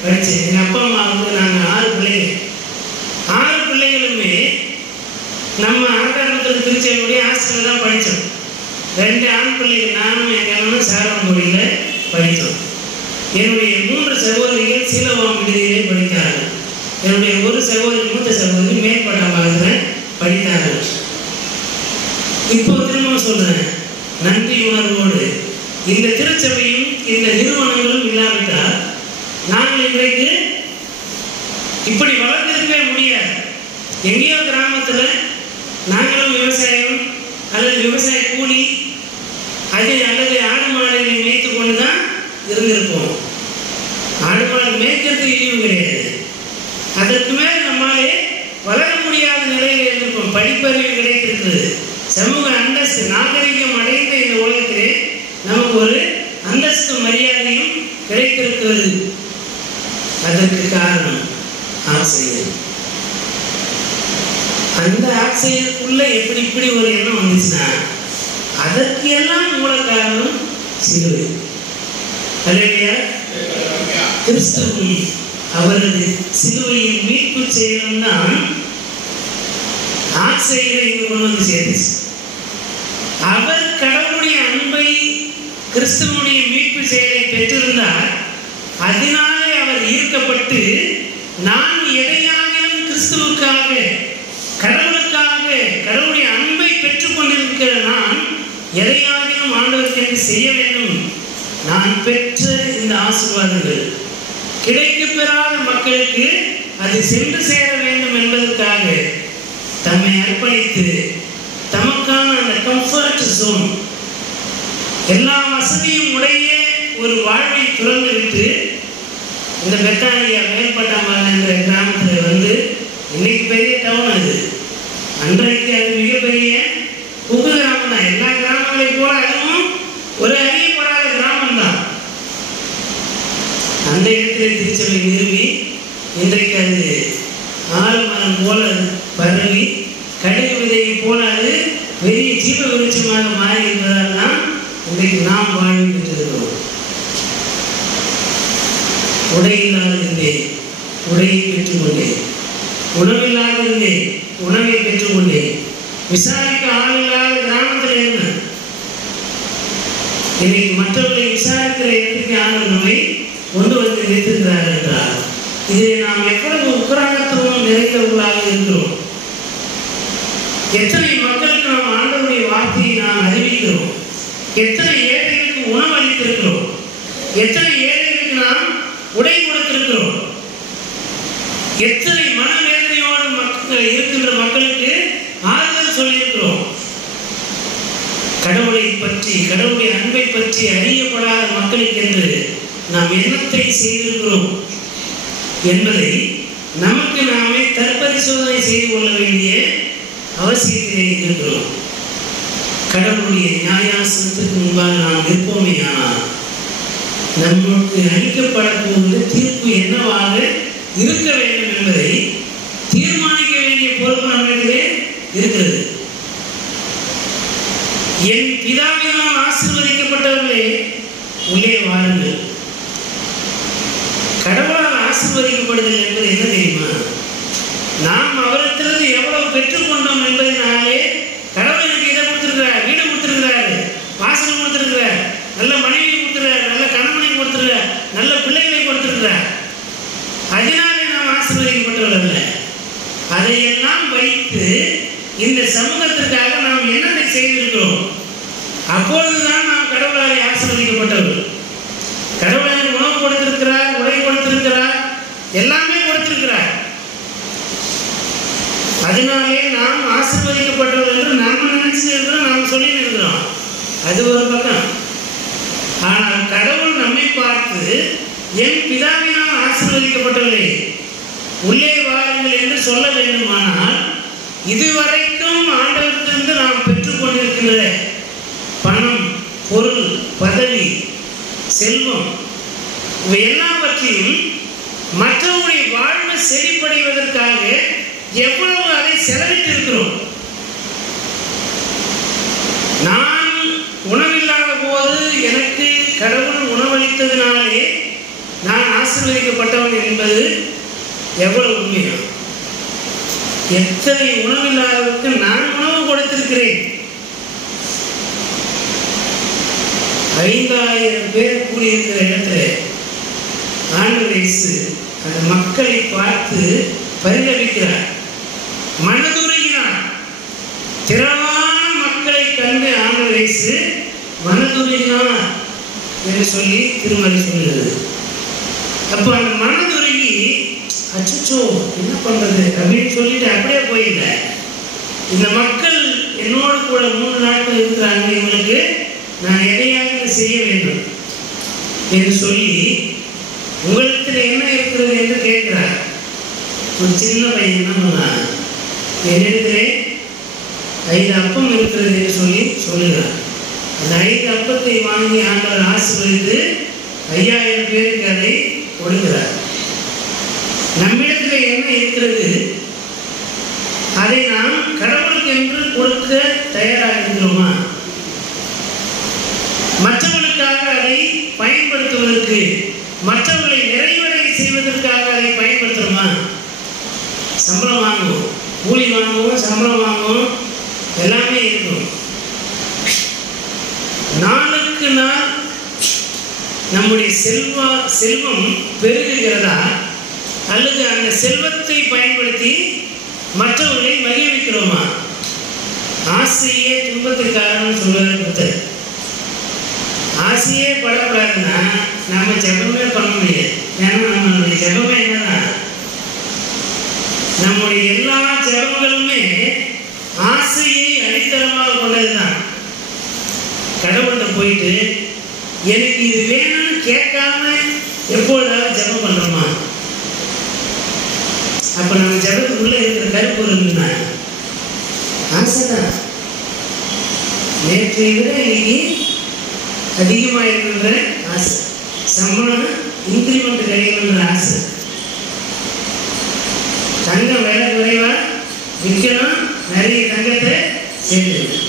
படித்தேன். எங்கள் அப்பா அம்மாவுக்கு நாங்கள் 6 பிள்ளைகள். 6 பிள்ளைகளுமே நம்ம ஆட்டாரத்தில் திருச்சபையுடைய ஹாஸ்டலில் தான் படித்தோம். 2 ஆண் பிள்ளைகள், நானும் என் கணவனும் சாரவங்கோடியில் படித்தோம். என்னுடைய 3 சகோதரிகள் சீலவாம் விடுதியிலே படித்தார்கள். என்னுடைய ஒரு சகோதரி, மூத்த சகோதரி மேற்பட்டமாக படித்தார்கள். இப்போ திரும்ப சொல்றேன், நன்றி உணர்வோடு இந்த திருச்சபையும் இந்த நிறுவனங்களும் இல்லாவிட்டால் நாங்கள் இன்றைக்கு இப்படி வளர்ந்திருக்கவே முடியாது. எங்கேயோ கிராமத்தில் நாங்களும் விவசாயம் அல்லது விவசாய கூலி அல்லது ஆடு மாடுகளை மேய்த்து கொண்டு தான் இருந்திருப்போம். ஆடு மாடு மேய்க்கிறது இழிவு கிடையாது. அதற்கு மேல் நம்மாலே வளர முடியாத நிலையில் இருந்திருப்போம். படிப்பறிவு கிடைத்திருக்கிறது. சமூக அந்தஸ்து நாகரிகம் அடைந்த இந்த உலகத்திலே நமக்கு ஒரு அந்தஸ்து மரியாதையும் கிடைத்திருக்கிறது. அதற்கு காரணம் ஆசிரியர். அந்த ஆசிரியருக்குள்ள இப்படி ஒரு எண்ணம் வந்துச்சுன்னா அதற்கு எல்லாம் மூல காரணம் சிலுவை. அல்லையா? கிறிஸ்துவும் அவரது சிலுவையின் மீட்பு செயலும் தான் ஆசிரியரை இங்கு கொண்டு வந்து சேர்ந்துச்சு. அவர் கடவுளுடைய அன்பை கிறிஸ்துவனுடைய மீட்பு செயலை பெற்றிருந்தார். அதனாலே அவர் ஈர்க்கப்பட்டு நான் எதையாகிலும் கிறிஸ்துவுக்காக கடவுளுக்காக கடவுளுடைய அன்பை பெற்றுக் கொண்டிருக்கிற நான் எதையாகிலும் ஆண்டவருக்கு செய்ய வேண்டும். நான் பெற்ற இந்த ஆசீர்வாதங்கள் கிடைக்கப் பெறாத மக்களுக்கு அது சென்று சேர வேண்டும் என்பதற்காக தம்மை அர்ப்பணித்து தமக்கான அந்த கம்ஃபர்ட் ஜோன், எல்லா வசதியும் உடைய ஒரு வாழ்வை துறந்துவிட்டு இந்த பெத்தானியா மேல்பட்டாமல் என்ற கிராமத்தில் வந்து, இன்னைக்கு பெரிய டவுன் அது, அன்றைக்கு அது மிகப்பெரிய புது கிராமம் தான். எல்லா கிராமங்களை போல அதுவும் ஒரு அறியப்படாத கிராமம் தான். அந்த இடத்திலே திருச்சபை நிறுவி இன்றைக்கு அது ஆலமரம் போல பரவி கடுகு விதையை போல அது பெரிய ஜீவ விருட்சமாக மாறி இருப்பதால் தான் இன்றைக்கு நாம் வாழ்வு பெற்றிருக்கிறோம். உடையில்லாத இருந்தேன், உடையை பெற்றுக்கொண்டேன். உணவில்லாத இருந்தேன், உணவை பெற்றுக்கொண்டேன். விசாரிக்க ஆள் இல்லாத கிராமத்தில் இருந்தேன். மற்றவர்களை விசாரிக்கிற இடத்துக்கு ஆண்டவர் நம்மை கொண்டு வந்து நிறுத்துகிறார் என்றார். இதை நாம் எவ்வளவு உக்கரானத்துவம் நிறைந்தவர்களாக இருக்கிறோம். எத்தனை மக்களுக்கு நாம் ஆண்டவருடைய வார்த்தையை நாம் அறிவிக்கிறோம். எத்தனை ஏழைகளுக்கு உணவு அளித்திருக்கிறோம். எத்தனை ஏழைகளுக்கு நாம் உடை கொடுத்திருக்கிறோம். எத்தனை மனவேதனையோடு இருக்கின்ற மக்களுக்கு ஆறுதல் சொல்லியிருக்கிறோம். கடவுளை பற்றி, கடவுளுடைய அன்பை பற்றி அறியப்படாத மக்களுக்கு என்று நாம் என்னத்தை செய்திருக்கிறோம் என்பதை நமக்கு நாமே தற்பரிசோதனை செய்து கொள்ள வேண்டிய அவசியத்திலே இருக்கின்றோம். கடவுளுடைய நியாயாசனத்திற்கு முன்பாக நாம் இருப்போமே, ஆனால் நமக்கு அளிக்கப்படக்கூடிய தீர்ப்பு என்னவாக இருக்க வேண்டும் என்பதை தீர்மானிக்க வேண்டிய பொறுப்பு நம்மிடத்திலே இருக்கிறது. என் பிதாவினால் ஆசீர்வதிக்கப்பட்டவர்களே உள்ளே வாருங்கள். கடவுளால் ஆசீர்வதிக்கப்படுதல் என்பது என்ன தெரியுமா? நாம் அவரிடத்திலிருந்து எவ்வளவு பெற்றுக்கொண்டோம் என்பதனாலே கடவுள் எனக்கு இதை கொடுத்திருக்கிறார், வீடு கொடுத்திருக்கிறார், வாசல் கொடுத்திருக்கிறார், நல்ல மனைவி கொடுத்திருக்கிறார், நல்ல கணவனை கொடுத்திருக்கிறார், நல்ல பிள்ளைகளை கொடுத்திருக்கிறார், அதனாலே நாம் ஆசீர்வதிக்கப்பட்டவர்கள் அல்ல. அதையெல்லாம் வைத்து இந்த சமூகத்திற்காக நாம் என்னத்தை செய்திருக்கிறோம்? அப்பொழுதுதான் நாம் கடவுளாலே ஆசீர்வதிக்கப்பட்டவர்கள். கடவுளால் உணவு கொடுத்திருக்கிறார், உடை கொடுத்திருக்கிறார், எல்லாமே கொடுத்திருக்கிறார். அதனாலே நாம் ஆசீர்வதிக்கப்பட்டவர்கள் என்று நாம் நினைச்சு இருக்கிறோம், நாம் சொல்லி இருக்கிறோம். அது ஒரு பக்கம். ஆனால் கடவுள் நம்மை பார்த்து என் பிதாவினால் ஆசீர்வதிக்கப்பட்டவர்களே உள்ளே வாருங்கள் என்று சொல்ல வேண்டுமானால், இதுவரைக்கும் ஆண்டவரிலிருந்து நாம் பெற்றுக்கொண்டிருக்கின்ற பணம், பொருள், பதவி, செல்வம் இவை எல்லாவற்றையும் மற்றவருடைய வாழ்வு செழிப்படைவதற்காக எவ்வளவு அதை செலவிட்டு இருக்கிறோம். நான் உணவில்லாத போது எனக்கு கடவுள் உணவளித்ததினாலே நான் ஆசீர்வதிக்கப்பட்டவன் என்பது எவ்வளவு உண்மையா? எத்தனை உணவில்லாதவருக்கு நான் உணவு கொடுத்திருக்கிறேன். 5000 பேர் கூடியிருக்கிற இடத்துல ஆண்டவர் இயேசு அந்த மக்களை பார்த்து பரிதவிக்கிறார், மனதுருகினார். திரளான மக்களை கண்டு ஆண்டவர் இயேசு மனதுருகினார் என்று சொல்லி திருமறை சொல்கிறது. அப்போ அந்த மனதுருகி அச்சோ என்ன பண்றது அப்படின்னு சொல்லிட்டு அப்படியே போயில்ல. இந்த மக்கள் என்னோடு கூட 3 நாட்கள் இருக்கிறாங்க, இவங்களுக்கு நான் எதையாக செய்ய வேண்டும் என்று சொல்லி உங்களிடத்தில் என்ன இருக்கிறது என்று கேட்கிறார். ஒரு சின்ன பையன் என்ன பண்ணான், என்னிடத்திலே 5 அப்பம் இருக்கிறது என்று சொல்லி சொல்லுகிறார். அந்த 5 அப்பத்தை வாங்கி ஆண்டவர் ஆசீர்வதித்து 5000 பேருக்கு அதை கொடுக்கிறார். நம்மிடத்தில் என்ன இருக்கிறது அதை நாம் கடவுளுக்கு என்று கொடுக்க தயாராக இருக்கிறோமா? மற்றவர்களுக்காக அதை பயன்படுத்துவதற்கு, மற்றவர்களை நிறைவடை செய்வதற்காக அதை பயன்படுத்துகிறோமா? சம்பளம் வாங்குவோம், கூலி வாங்குவோம், சம்பளம் வாங்குவோம், எல்லாமே இருக்கும். நாளுக்கு நாள் நம்முடைய செல்வம் பெருகுகிறதா, அல்லது அந்த செல்வத்தை பயன்படுத்தி மற்றவர்களை மகிழ்விக்கிறோமா? ஆசையே துன்பத்திற்காரன்னு சொல்லுவார் புத்தர். ஆசையே படக்கூடாதுன்னா நம்ம ஜெபமே பண்ண முடியாது. ஏன்னா நம்மளுடைய ஜெபமே என்னதான், நம்முடைய எல்லா ஜெபங்களுமே ஆசையை அடித்தளமாக கொண்டதுதான். கடவுள்கிட்ட போயிட்டு எனக்கு இது வேணும்னு கேட்காம எப்பொழுதாவது ஜெபம் பண்றோமா? அப்ப நம்ம ஜெபத்துக்குள்ள இருக்கிற கருப்பு இருக்குன்னா ஆசைதான். நேற்றை விட இன்னைக்கு அதிகமாக இருக்கின்ற ஆசை, சம்பளம் இன்க்ரிமெண்ட் கிடைக்கின்ற ஆசை, தங்கம் வேலை குறைவா விற்கணும், நிறைய தங்கத்தை சேர்க்கணும்,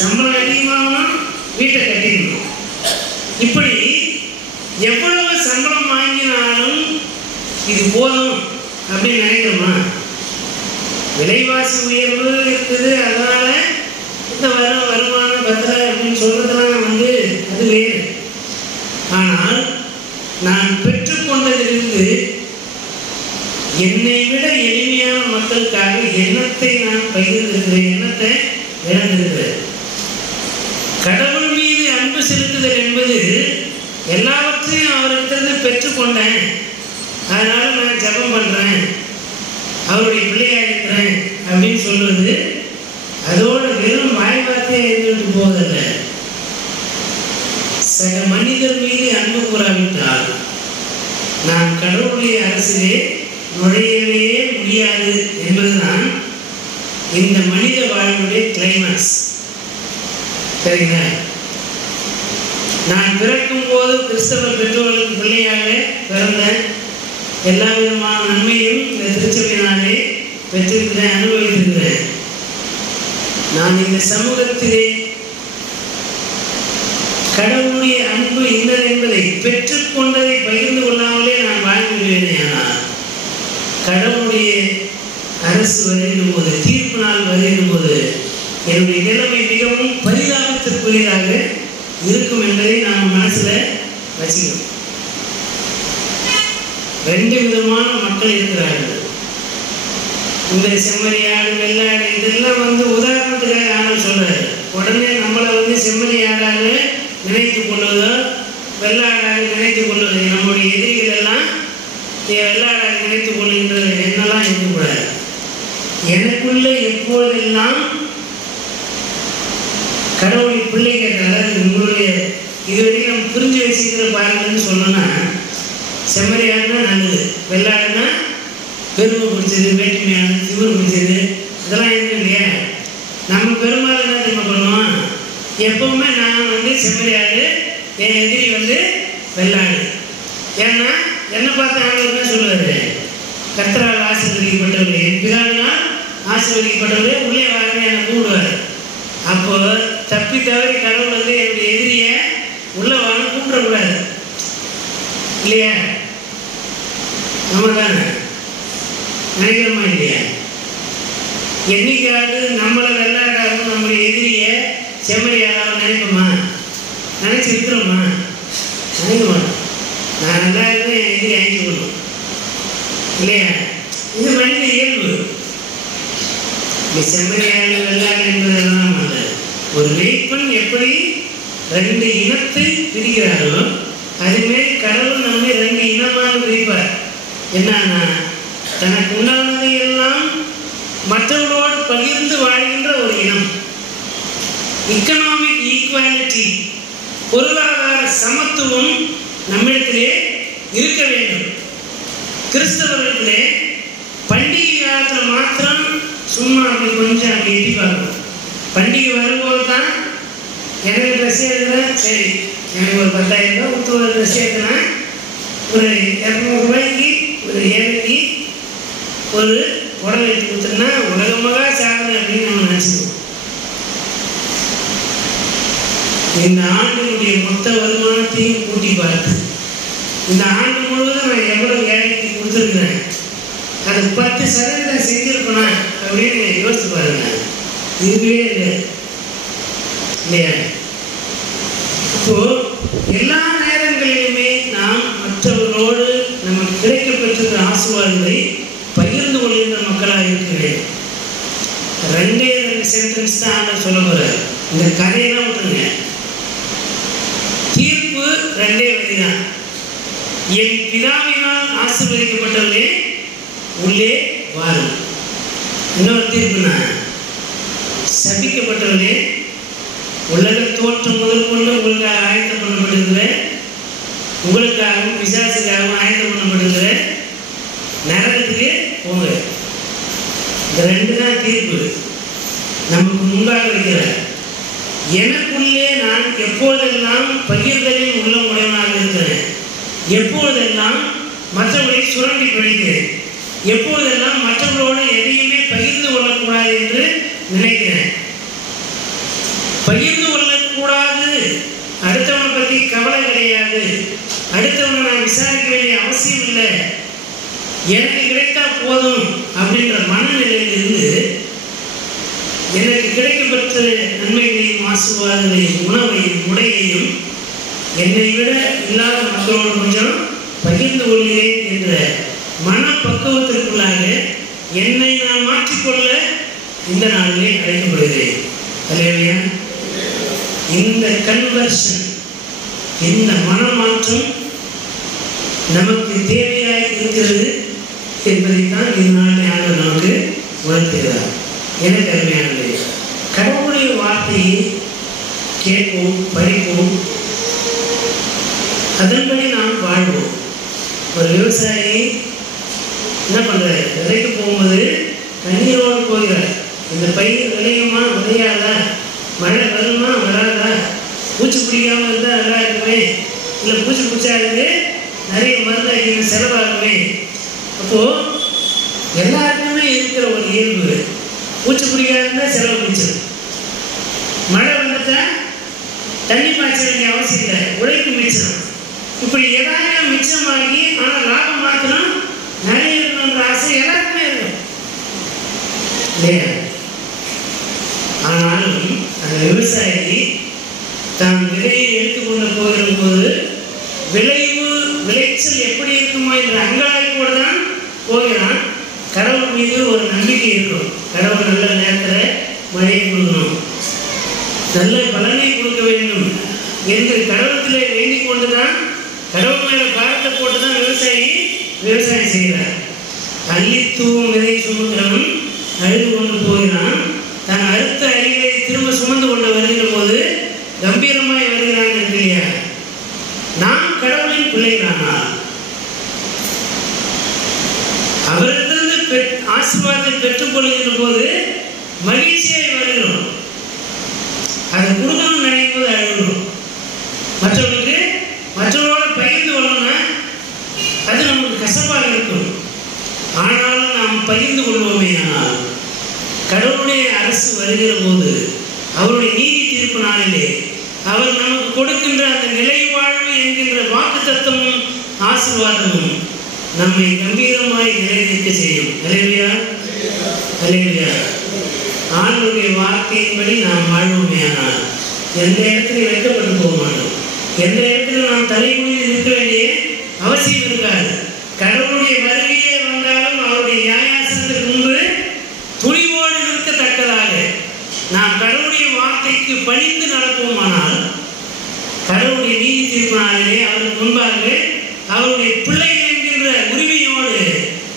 சம்பளம் அதிகமாகணும், வீட்டை கட்டிடணும். இப்படி எவ்வளவு சம்பளம் வாங்கினாலும் இது போதும் அப்படின்னு நினைக்கிறோமா? விலைவாசி உயர்வு இருக்குது, அதனால இந்த வருமானம் பத்தல அப்படின்னு சொல்றதெல்லாம் அது வேறு. மக்களுக்காக எண்ணத்தை நான் பகிர்ந்திருக்கிறேன், எண்ணத்தை இழந்திருக்கிறேன். கடவுள் மீது அன்பு செலுத்துதல் என்பது எல்லாவற்றையும் அவரிடத்திலிருந்து பெற்றுக்கொண்டேன், அதனால நான் ஜெபம் பண்றேன், அவருடைய பிள்ளையா இருக்கிறேன் அப்படின்னு சொல்றது அதோட வெறும் வாய் வார்த்தையா இருந்துட்டு போவதில்ல. சக மனிதர் மீது அன்பு கூறாவிட்டால் நான் கடவுளுடைய அரசிலே நுழையவே முடியாது என்பதுதான் இந்த மனித வாழ்வுடைய கிளைமாக்ஸ். சரிங்களா? நான் பிறக்கும் போது கிறிஸ்தவ பெற்றோர்களுக்கு பிள்ளையாக பிறந்தேன். எல்லா விதமான நன்மையும் இந்த திருச்சபையினாலே பெற்றிருக்கிறேன், அனுபவித்திருக்கிறேன். நான் இந்த சமூகத்திலே கடவுளுடைய அன்பு இன்னது என்பதை பெற்றுக்கொண்டதை பகிர்ந்து கொள்ளாமலே நான் வாழ்ந்து விடுவேனே. ஆனால் கடவுளுடைய அரசு வருகின்ற போது, தீர்ப்பு நாள் வருகின்ற போது என்னுடைய நிலைமை மிகவும் பரிதாபத்திற்குரியதாக இருக்கும் என்பதை நாம் மனசுல வச்சுக்கணும். ரெண்டு விதமான மக்கள் இருக்கிறார்கள். இந்த செம்மறியாடு, வெள்ளாடு இதெல்லாம் உதாரணத்துக்காக ஆண்டவர் சொல்றாரு. உடனே நம்மளை செம்மறியாடாக நினைத்துக் கொள்வதோ வெள்ளாடாக நினைத்துக் கொள்வது, நம்முடைய எதிரிகள் எல்லாம் வெள்ளாடாக நினைத்துக் கொள்கின்ற எண்ணெல்லாம் இருக்கக்கூடாது. எனக்குள்ள எப்போதெல்லாம் கடவுளின் பிள்ளை கேட்டால் உங்களுடைய இதுவரைக்கும் நம்ம புரிஞ்சு வச்சுக்கிற பாருங்கன்னு சொல்லணும்னா, செம்மறியாடுனா நல்லது, வெள்ளாடுனா பெருமை பிடிச்சது, வேற்றுமையானது, திமிர் பிடிச்சது, இதெல்லாம் இருக்கு இல்லையா? நம்ம பெரும்பாலும் என்ன தெரியுமா பண்ணுவோம்? எப்பவுமே நான் செம்மறியாடு, என் எதிரி வெள்ளாடு. ஏன்னா என்ன பார்த்து ஆண்டவர் என்ன சொல்லுவாரு? கர்த்தரால் ஆசீர்வதிக்கப்பட்டவர்களே, என் பிதாவினால் ஆசீர்வதிக்கப்பட்டவர்களே உள்ளே வாருங்க என்னை கூப்பிடுவார். அப்போ தப்பி தவறி கடவுள் என்னுடைய எதிரிய உள்ள வாங்க கூப்பிடக்கூடாது இல்லையா? நம்ம தானே நினைக்கிறோமா இல்லையா? என்னைக்காவது நம்மளை வெள்ளாடாகவும் நம்முடைய எதிரிய செம்மறியாடாகவும் நினைப்போமா? நினைச்சிருக்கிறோமா? நினைக்க மாட்டோம். நான் நல்லா இருந்து என் எதிரி அழிச்சுக்கணும் இல்லையா? இது மனித இயல்பு. செம்மறியாடு வெள்ளாடு என்பதெல்லாம் அல்ல. ஒரு மேய்ப்பன் எப்படி ரெண்டு இனத்தை பிரிக்கிறாரோ அதுமாரி கடவுள் நம்மை ரெண்டு இனமாக பிரிப்பார். என்னன்னா, தனக்கு உண்டானதை எல்லாம் மற்றவர்களோடு பகிர்ந்து வாழ்கின்ற ஒரு இனம். எக்கனாமிக் ஈக்குவாலிட்டி, பொருளாதார சமத்துவம் நம்மிடத்திலே இருக்க வேண்டும். கிறிஸ்தவர்களிடத்திலே பண்டிகை காலத்தில் மாத்திரம் சும்மா அப்படி கொஞ்சம் அப்படி எட்டி பார்க்கணும். பண்டிகை வரும்போது தான் எனக்கு ட்ரெஸ் எடுக்கிறேன், சரி எனக்கு ஒரு 10,000 ரூபா கொடுத்து ஒரு ட்ரெஸ் எடுக்கிறேன், ஒரு 200 ரூபாய்க்கு ஒரு ஏழைக்கு ஒரு உடலை எடுத்து கொடுத்தோம்னா உலகமாக சாதனை அப்படின்னு நம்ம நினச்சிக்குவோம். இந்த ஆண்டினுடைய மொத்த வருமானத்தையும் கூட்டி பார்த்து இந்த ஆண்டு முழுவதும் நான் எவ்வளவு ஏழைக்கு கொடுத்துருக்கிறேன், அது 10% செஞ்சிருப்பேனா அப்படின்னு யோசிச்சு பாருங்க. இதுவே இல்லை இல்லையா? இப்போ எல்லா நேரங்களிலுமே நாம் மற்றவர்களோடு நமக்கு கிடைக்கப்பெற்ற ஆசீர்வாதங்களை பகிர்ந்து கொள்கின்ற மக்களாக இருக்கிறேன். 2 சென்டென்ஸ் தான் ஆண்டவர் சொல்ல போறார். இந்த கதையெல்லாம் விட்டுருங்க. தீர்ப்பு 2 வரிதான். என் பிதாவினால் ஆசீர்வதிக்கப்பட்டவர்களே உள்ளே வாரும். இன்னொரு தீர்ப்புனா, சபிக்கப்பட்டவர்களே உலக தோற்றம் முதல் கொண்டு உங்களுக்காக ஆயத்தம் பண்ணப்பட்டிருக்கிற, உங்களுக்காகவும் பிசாசுக்காகவும் ஆயத்தம் பண்ணப்பட்டிருக்கிற நரகத்துக்கு போங்க. இந்த 2 தான் தீர்ப்பு நமக்கு முன்பாக வைக்கிறார். எனக்குள்ளே நான் எப்போதெல்லாம் பகிர்தலில் உள்ள உடையவனாக இருக்கிறேன், எப்பொழுதெல்லாம் மற்றவர்களை சுரண்டி பிடிக்கிறேன், எப்பொழுதெல்லாம் மற்றவர்களோடு எதையுமே பகிர்ந்து கொள்ளக்கூடாது என்று நினைக்கிறேன். பகிர்ந்து கொள்ளக்கூடாது, அடுத்தவனை பற்றி கவலை கிடையாது, அடுத்தவனை நான் விசாரிக்க வேண்டிய அவசியம் இல்லை, எனக்கு கிடைத்தா போதும் அப்படின்ற மனநிலையிலிருந்து எனக்கு கிடைக்கப்பெற்ற நன்மைகளையும் ஆசீர்வாதங்களையும் உணவையும் உடையையும் என்னை விட இல்லாத மக்களோடு கொஞ்சம் பகிர்ந்து கொள்கிறேன் என்ற மனப்பக்குவத்திற்குள்ளாக என்னை நான் மாற்றிக்கொள்ள இந்த நாளிலே அழைக்கப்படுகிறேன். அல்லேலூயா. இந்த கன்வர்ஷன், இந்த மனமாற்றம் நமக்கு தேவையாக இருக்கிறது என்பதைத்தான் இந்த நாளிலே ஆண்டவர் நமக்கு உணர்த்துகிறார். எனக்கு அருமையானது, கடவுளுடைய வார்த்தையை கேட்போம், படிப்போம், அதன்படி நாம் வாழ்வோம். ஒரு விவசாயி என்ன பண்ணுறாரு? விலைக்கு போகும்போது கண்ணீரோடு போகிறார். இந்த பயிர் விளையுமா விளையாதா, மழை வருமா வராதா, பூச்சி பிடிக்காமல் இருந்தால் நல்லா இருக்குமே, இல்லை பூச்சி பிடிச்சா இருக்கு நிறைய மருந்து அடிக்கிற செலவாகுமே. அப்போது எல்லாருக்குமே இருக்கிற ஒரு இயல்பு, பூச்சி பிடிக்காதுன்னா செலவு பிடிச்சது, மழை வந்துட்டா தண்ணி பாய்ச்ச வேண்டிய அவசியம் இல்லை, உழைப்பு மிச்சம். இப்படி ஏதாவது மிச்சமாகி ஆனால் லாபம் மாத்திரம் நிறைய இருக்கணுன்ற ஆசை எல்லாருக்குமே இருக்கும் இல்லையா? ஆனாலும் அந்த விவசாயி தான் விலையை எடுத்துக்கொண்டு போகிற போது விளைச்சல் எப்படி இருக்குமோ என்ற அங்காய்ப்போடு தான் போகிறான். கடவுள் மீது ஒரு நம்பிக்கை இருக்கும். கடவுள் நல்ல நேரத்தில் மழையை கொடுக்கணும், நல்ல பலனை கொடுக்க வேண்டும் என்று கடவுளத்திலே வேண்டிக் கொண்டுதான், கடவுள் மேல பாரத்தை போட்டுதான் விவசாயம் செய்கிறார். அள்ளித்தூவும் விதை சுமக்கிறவன் அழுது கொண்டு போகிறான். தான் அறுத்த அரிகளை திரும்ப சுமந்து கொண்டு வருகிற போது கம்பீரமாய் வருகிறான் இல்லையா? நாம் கடவுளின் பிள்ளைகளானால் அவரிடத்திலிருந்து ஆசீர்வாதத்தை பெற்றுக் கொள்கின்ற போது மகிழ்ச்சியாய் வருகிறோம். அதை கொடுக்கணும்னு நினைக்கும் போது அழுகிறோம். மற்றவர்களோட பகிர்ந்து கொள்ளணும்னா அது நமக்கு கசப்பாக இருக்கும். ஆனாலும் நாம் பகிர்ந்து கொள்வோமே. ஆனால் கடவுளுடைய அரசு வருகிற போது, அவருடைய நீதி தீர்ப்பு நாளிலே அவர் நமக்கு கொடுக்கின்ற அந்த நிலை வாழ்வு என்கின்ற வாக்கு தத்துவமும் ஆசீர்வாதமும் நம்மை கம்பீரமாய் நிலைநிற்க செய்யும். அல்லேலூயா, அல்லேலூயா. ஆண்டவருடைய வார்த்தையின்படி நாம் வாழ்வோமே. ஆனால் எந்த இடத்துல வைக்கப்பட்டு போக மாட்டோம். எந்த இடத்துல நாம் தலைமுறையில் நிற்க வேண்டிய அவசியம் இருக்காது. கடவுளுடைய வருகையே வந்தாலும் அவருடைய நியாயாசனத்துக்கு முன்பு துணிவோடு நிற்கத்தக்கதாக நாம் கடவுளுடைய வார்த்தைக்கு பணிந்து நடப்போமானால், கடவுளுடைய நீதி தீர்ப்பினாலே அவருக்கு முன்பாக அவருடைய பிள்ளைகள் என்கின்ற உரிமையோடு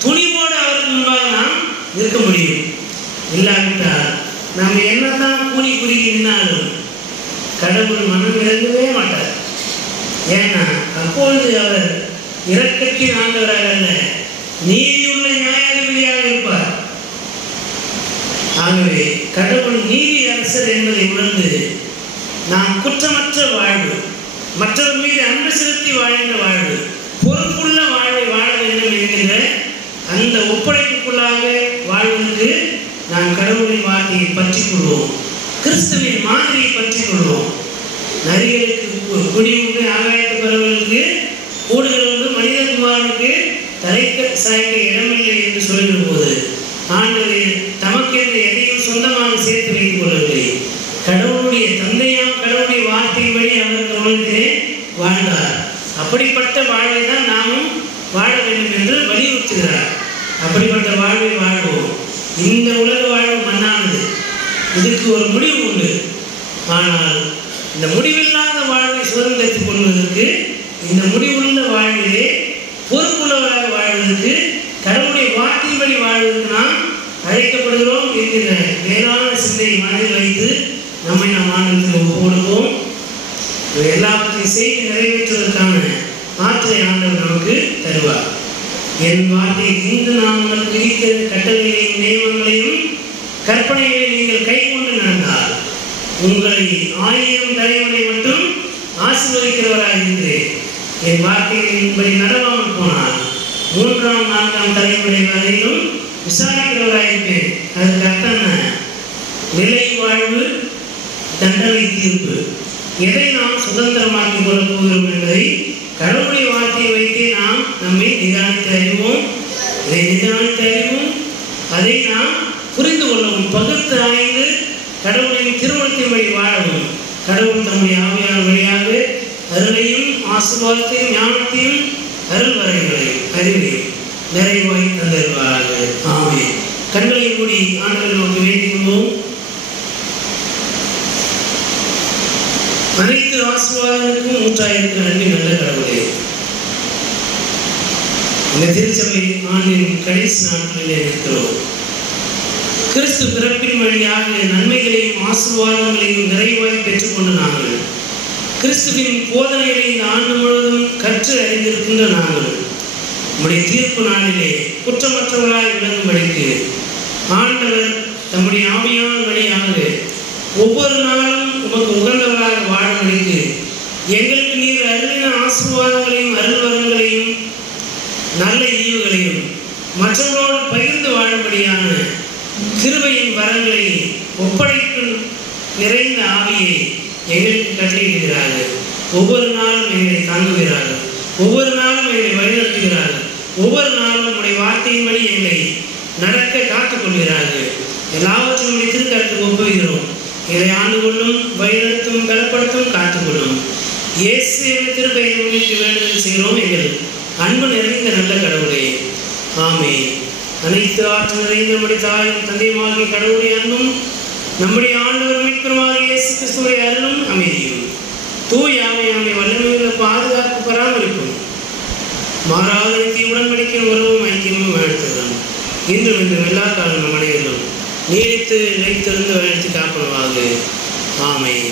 துணிவோடு அவருக்கு முன்பாக நாம் நிற்க முடியும். இல்லாவிட்டால் நம்ம என்னதான் கூலி குறிக்கினாலும் கடவுள் மனம் இறங்கவே மாட்டார். ஏன்னா அப்பொழுது அவர் இரக்கத்தின் ஆண்டவராக அல்ல, நீதியுள்ள நியாயாதிபதியாக இருப்பார். ஆகவே கடவுள் நீதி அரசர் என்பதை உணர்ந்து நாம் குற்றமற்ற வாழ்வு, மற்றவர் மீது அன்பு செலுத்தி வாழ்கின்ற வாழ்வு, பொறுப்புள்ள வாழ்வை வாழ வேண்டும் என்கின்ற அந்த ஒப்படைப்புக்குள்ளாக வாழ்வதற்கு நாம் கடவுளின் வார்த்தையை பற்றிக் கொள்வோம், கிறிஸ்துவின் மாதிரியை பற்றிக் கொள்வோம். நரிகளுக்கு குடி உண்டு, ஆகாயத்து பறவைகளுக்கு கூடுகள் உண்டு, மனிதகுமாரனுக்கு தலைக்க சாய்க்க இடமில்லை என்று சொல்கிற போது ஆண்டவர் தமக்கென்று எதையும் சொந்தமாக சேர்த்து வைத்துக் கொள்ளவில்லை. கடவுளுடைய தந்தையாம் கடவுளுடைய வார்த்தையின் வழி அவர் உலகத்திலே வாழ்ந்தார். அப்படிப்பட்ட வாழ்வை தான் நாமும் வாழ வேண்டும் என்று வலியுறுத்துகிறார். அப்படிப்பட்ட வாழ்வை வாழ்வோம். இந்த உலக வாழ்வு மண்ணானது, இதுக்கு ஒரு முடிவு உண்டு. ஆனால் இந்த முடிவில்லாத வாழ்வை சுதந்திரத்துக் கொள்வதற்கு, இந்த முடிவுள்ள வாழ்விலே பொறுப்புள்ளவராக வாழ்வதற்கு, கடவுளுடைய வார்த்தையின்படி வாழ்வதற்கு நாம் அழைக்கப்படுகிறோம் என்கிற மேலான சிந்தையை மனதில் வைத்து நம்மை நாம் ஆண்டவருக்கு ஒப்பு கொடுப்போம். எல்லாவற்றையும் செய்து நிறைவேற்றுவதற்கான ஆற்றலை ஆண்டவர் நமக்கு தருவார். என் வார்த்தை இன்று நான் உங்களுக்கு விதிக்கிற கட்டளைகளையும் நியமங்களையும் கற்பனைகளை நீங்கள் கை கொண்டு நடந்தால் உங்களை 1000 தலைமுறை மட்டும் ஆசீர்வதிக்கிறவராக இருக்கிறேன். என் வார்த்தைகளின்படி நடவாமல் போனால் 3ஆம் 4ஆம் தலைமுறை வரையிலும் விசாரிக்கிறவராக இருப்பேன். அதுக்கு அர்த்தம் நிலை வாழ்வு, தண்டனை தீர்ப்பு. எதை நாம் சுதந்திரமாக்கிக் கொள்ளப் போகிறோம் என்பதை கடவுளுடைய வார்த்தையை வைத்தே நாம் நம்மை நிதானித்து அறிவோம். இதை நிதானித்து அறிவோம், அதை நாம் புரிந்து கொள்ளவும், பகுத்து ஆய்ந்து கடவுளின் திருமணத்தின் வழி வாழவும். கடவுள் தம்முடைய ஆவியான வழியாக அருளையும் ஆசீர்வாதத்தையும் ஞானத்தையும் அருள் வரைகளையும் அறிவையும் நிறைவாய் தந்திருப்பார்கள். ஆமென். கண்களை மூடி ஆண்டவரை நோக்கி வேண்டிக் கொள்வோம். அனைத்து ஆசீர்வாதங்களுக்கும் ஊற்றாயிருக்கிற அன்பின் நல்ல கடவுளே, இந்த திருச்சபை ஆண்டின் கடைசி நாட்களிலே இருக்கிறோம். கிறிஸ்து பிறப்பின் வழியாக நன்மைகளையும் ஆசீர்வாதங்களையும் நிறைவாய் பெற்றுக்கொண்ட நாங்கள், கிறிஸ்துவின் போதனைகளை இந்த ஆண்டு முழுவதும் கற்று அறிந்திருக்கின்ற நாங்கள், நம்முடைய தீர்ப்பு நாளிலே குற்றமற்றவர்களாய் விளங்கும்படிக்கு ஆண்டவர் தம்முடைய ஆவியான வழியாக ஒவ்வொரு நாளும் உமக்கு உகந்தவராக வாழும்படிக்கு எங்களுக்கு நீர் அருளின ஆசீர்வாதங்களையும் அருள்வரங்களையும் நல்ல ஈவுகளையும் மற்றவர்களோடு பகிர்ந்து வாழும்படியான கிருபையின் வரங்களை ஒப்படைக்கும் நிறைந்த ஆவியை எங்களுக்கு கட்டளையிடுகிறார்கள். ஒவ்வொரு நாளும் எங்களை தாங்குகிறார்கள், ஒவ்வொரு நாளும் எங்களை வழிநடத்துகிறார்கள், ஒவ்வொரு நாளும் உடைய வார்த்தையின்படி எங்களை நடக்க காத்துக் கொள்கிறார்கள். எல்லாவற்றையும் திருக்கரத்துக்கு ஒப்புகிறோம். எங்களை ஆண்டு கொள்ளும், வழிநடத்தும், பலப்படுத்தும், காத்துக்கொள்ளும். இயேசு என்ற திருப்பெயரை முன்னிட்டு வேண்டுதல் செய்கிறோம் எங்கள் அன்பு நிறைந்த நல்ல கடவுளே, ஆமென். அனைத்து ஆற்றல் நிறைந்த நம்முடைய தாயும் தந்தையுமாகிய கடவுளுடைய அன்பும் நம்முடைய ஆண்டவர் மீட்பருமாகிய இயேசு கிறிஸ்துவுடைய அருளும் அமைதியும் தூய ஆவியானவருடைய வல்லமையுள்ள பாதுகாப்பு பராமரிப்பும் மாறாத நித்திய உடன்படிக்கையின் உறவும் ஐக்கியமும் வாழ்த்துதான் இன்றும் இன்றும் எல்லா காலம் நம் அனைவரும் நீடித்து நிலைத்திருந்து வழித்து காப்பனவாக. ஆமென்.